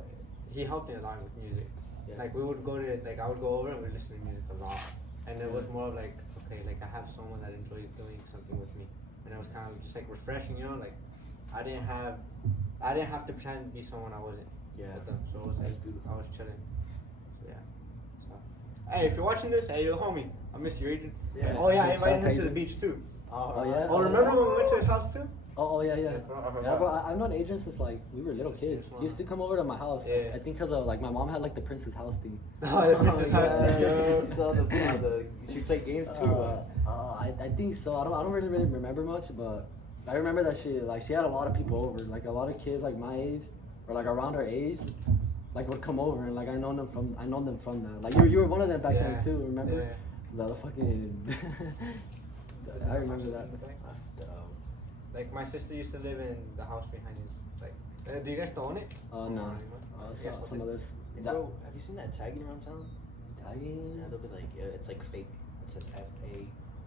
as he helped me a lot with music. Yeah. Like we would go to I would go over and we'd listen to music a lot, and it was more of like okay, like I have someone that enjoys doing something with me, and it was kind of just like refreshing, you know, like I didn't have to pretend to be someone I wasn't. Yeah. With them, so it was like That's beautiful. I was chilling. So, yeah. So, hey, if you're watching this, hey, yo, homie, I miss you, Adrian. Yeah. Oh yeah, I Shout out invited him to to the beach too. Oh, yeah? Oh, remember when we went to his house too? Oh, yeah. Yeah, bro, I forgot. Yeah, bro, I've known Adrian since like we were little kids. He used to come over to my house. Yeah. I think because like my mom had like the Princess House thing. Oh, the Princess House. Yeah, saw the she played games too. I think so. I don't really remember much, but I remember that she had a lot of people over, like a lot of kids like my age or like around her age, like would come over, and like I know them from that. Like you were one of them back then too. Remember? Yeah. The fucking. I remember that. Like my sister used to live in the house behind his. Like, do you guys still own it? No. You guys Some others. And bro, have you seen that tagging around town? Tagging. Yeah, they'll be like, it's like fake. It says FA.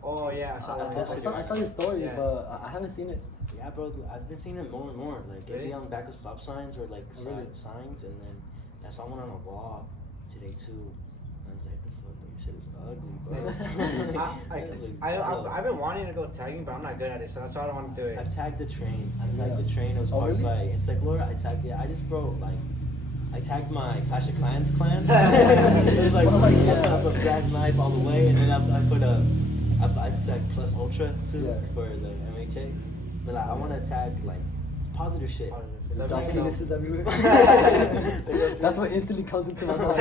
Oh yeah, I saw that. I saw your story, Yeah. but I haven't seen it. Yeah, bro, I've been seeing it more and more. Like, it'll be on the back of stop signs or like Oh, really? signs, and then I saw one on a wall today too. And I was like, the fuck, your shit is ugly, bro. I've been wanting to go tagging, but I'm not good at it, so that's why I don't want to do it. I've tagged the train. I've tagged Yeah. the train. It was Oh, powered really? by Encyclopedia. I tagged it. I just, bro, like, I tagged my Clash of Clans clan. It was like, Oh, I yeah. put Black Knights all the way, and then I tagged Plus Ultra too Yeah. for the MHA. But like, I want to tag like positive shit. There's dog That makes penises everywhere. That's what instantly comes into my mind.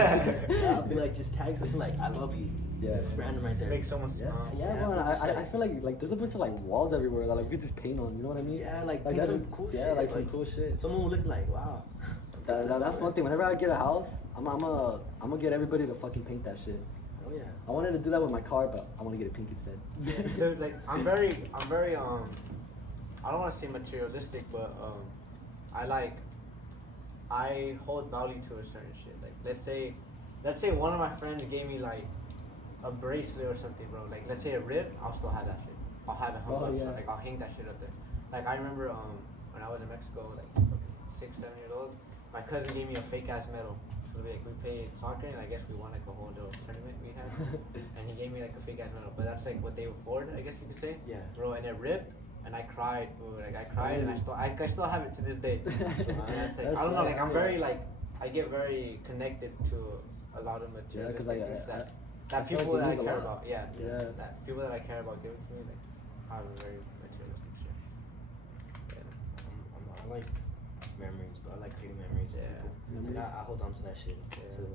I'll be like, just tag something like, I love you. Yeah. Just random right there. Makes so much. Yeah, Yeah, man. for sure. I feel like there's a bunch of like walls everywhere that like we could just paint on. You know what I mean? Yeah, like paint that- some cool yeah, shit. like some cool shit. Someone will look like, wow. That's one thing. Whenever I get a house, I'm gonna get everybody to fucking paint that shit. Oh yeah. I wanted to do that with my car, but I want to get it pink instead. Dude, like I'm very I don't want to say materialistic, but I hold value to a certain shit. Like let's say one of my friends gave me like a bracelet or something, bro. Like let's say a rib, I'll still have that shit. I'll have it hung Oh, up, yeah. so like I'll hang that shit up there. Like I remember when I was in Mexico, like fucking 6-7 years old, my cousin gave me a fake ass medal. So we played soccer, and I guess we won like a whole little tournament we had. And he gave me like a fake ass medal, but that's like what they afford, I guess you could say. Yeah. Bro, and it ripped, and I cried, bro. Like I cried, and I still have it to this day. And that's like, I don't know, like I'm very like I get very connected to a lot of materialistic like, things I that feel like people it that I means a care lot. about, yeah, that people that I care about giving to me, like have a very materialistic shit. I like memories, but I like creating memories with Yeah. people. Like, I hold on to that shit too.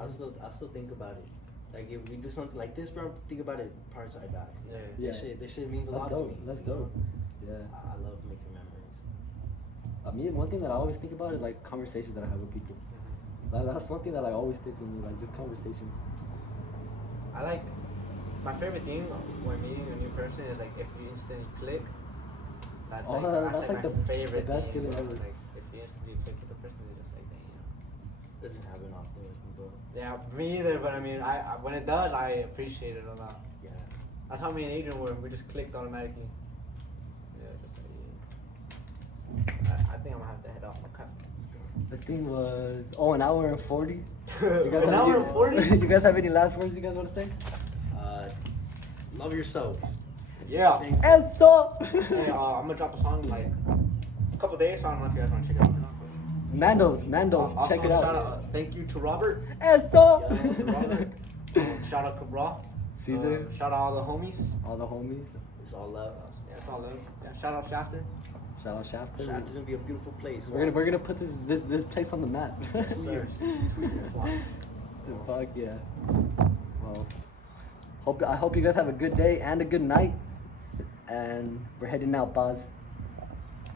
I still think about it. Like if we do something like this, bro, think about it prior to I die. Yeah. This shit means a lot to me. That's you know? dope. Yeah. I love making memories. Me, one thing that I always think about is like conversations that I have with people. That's one thing that like always sticks with me, like just conversations. I like my favorite thing when meeting a new person is like if you instantly click. That's Oh, like that's like my the favorite best thing, feeling bro. ever. Like if you instantly click with the person, you're just like, damn. Doesn't happen often with me, bro. Yeah, me either. But I mean, I when it does, I appreciate it a lot. Yeah. That's how me and Adrian were. We just clicked automatically. Yeah, just like, I think I'm gonna have to head off. Okay. This thing was an hour and 40. An hour and 40? You guys have any last words you guys want to say? Love yourselves. Yeah. Thanks. And so, Hey, I'm gonna drop a song in like a couple days. So I don't know if you guys want to check it out or not. Mandos, Also, check it shout out. Thank you to Robert. And so, To Robert. Shout out Cabra. Caesar. Shout out all the homies. All the homies. It's all love. Yeah, it's all love. Yeah, shout out Shafter. Shout out Shafter. Shafter's gonna be a beautiful place. We're gonna put this place on the map. Yes, sir. Fuck yeah. Well, I hope you guys have a good day and a good night. And we're heading out, Buzz.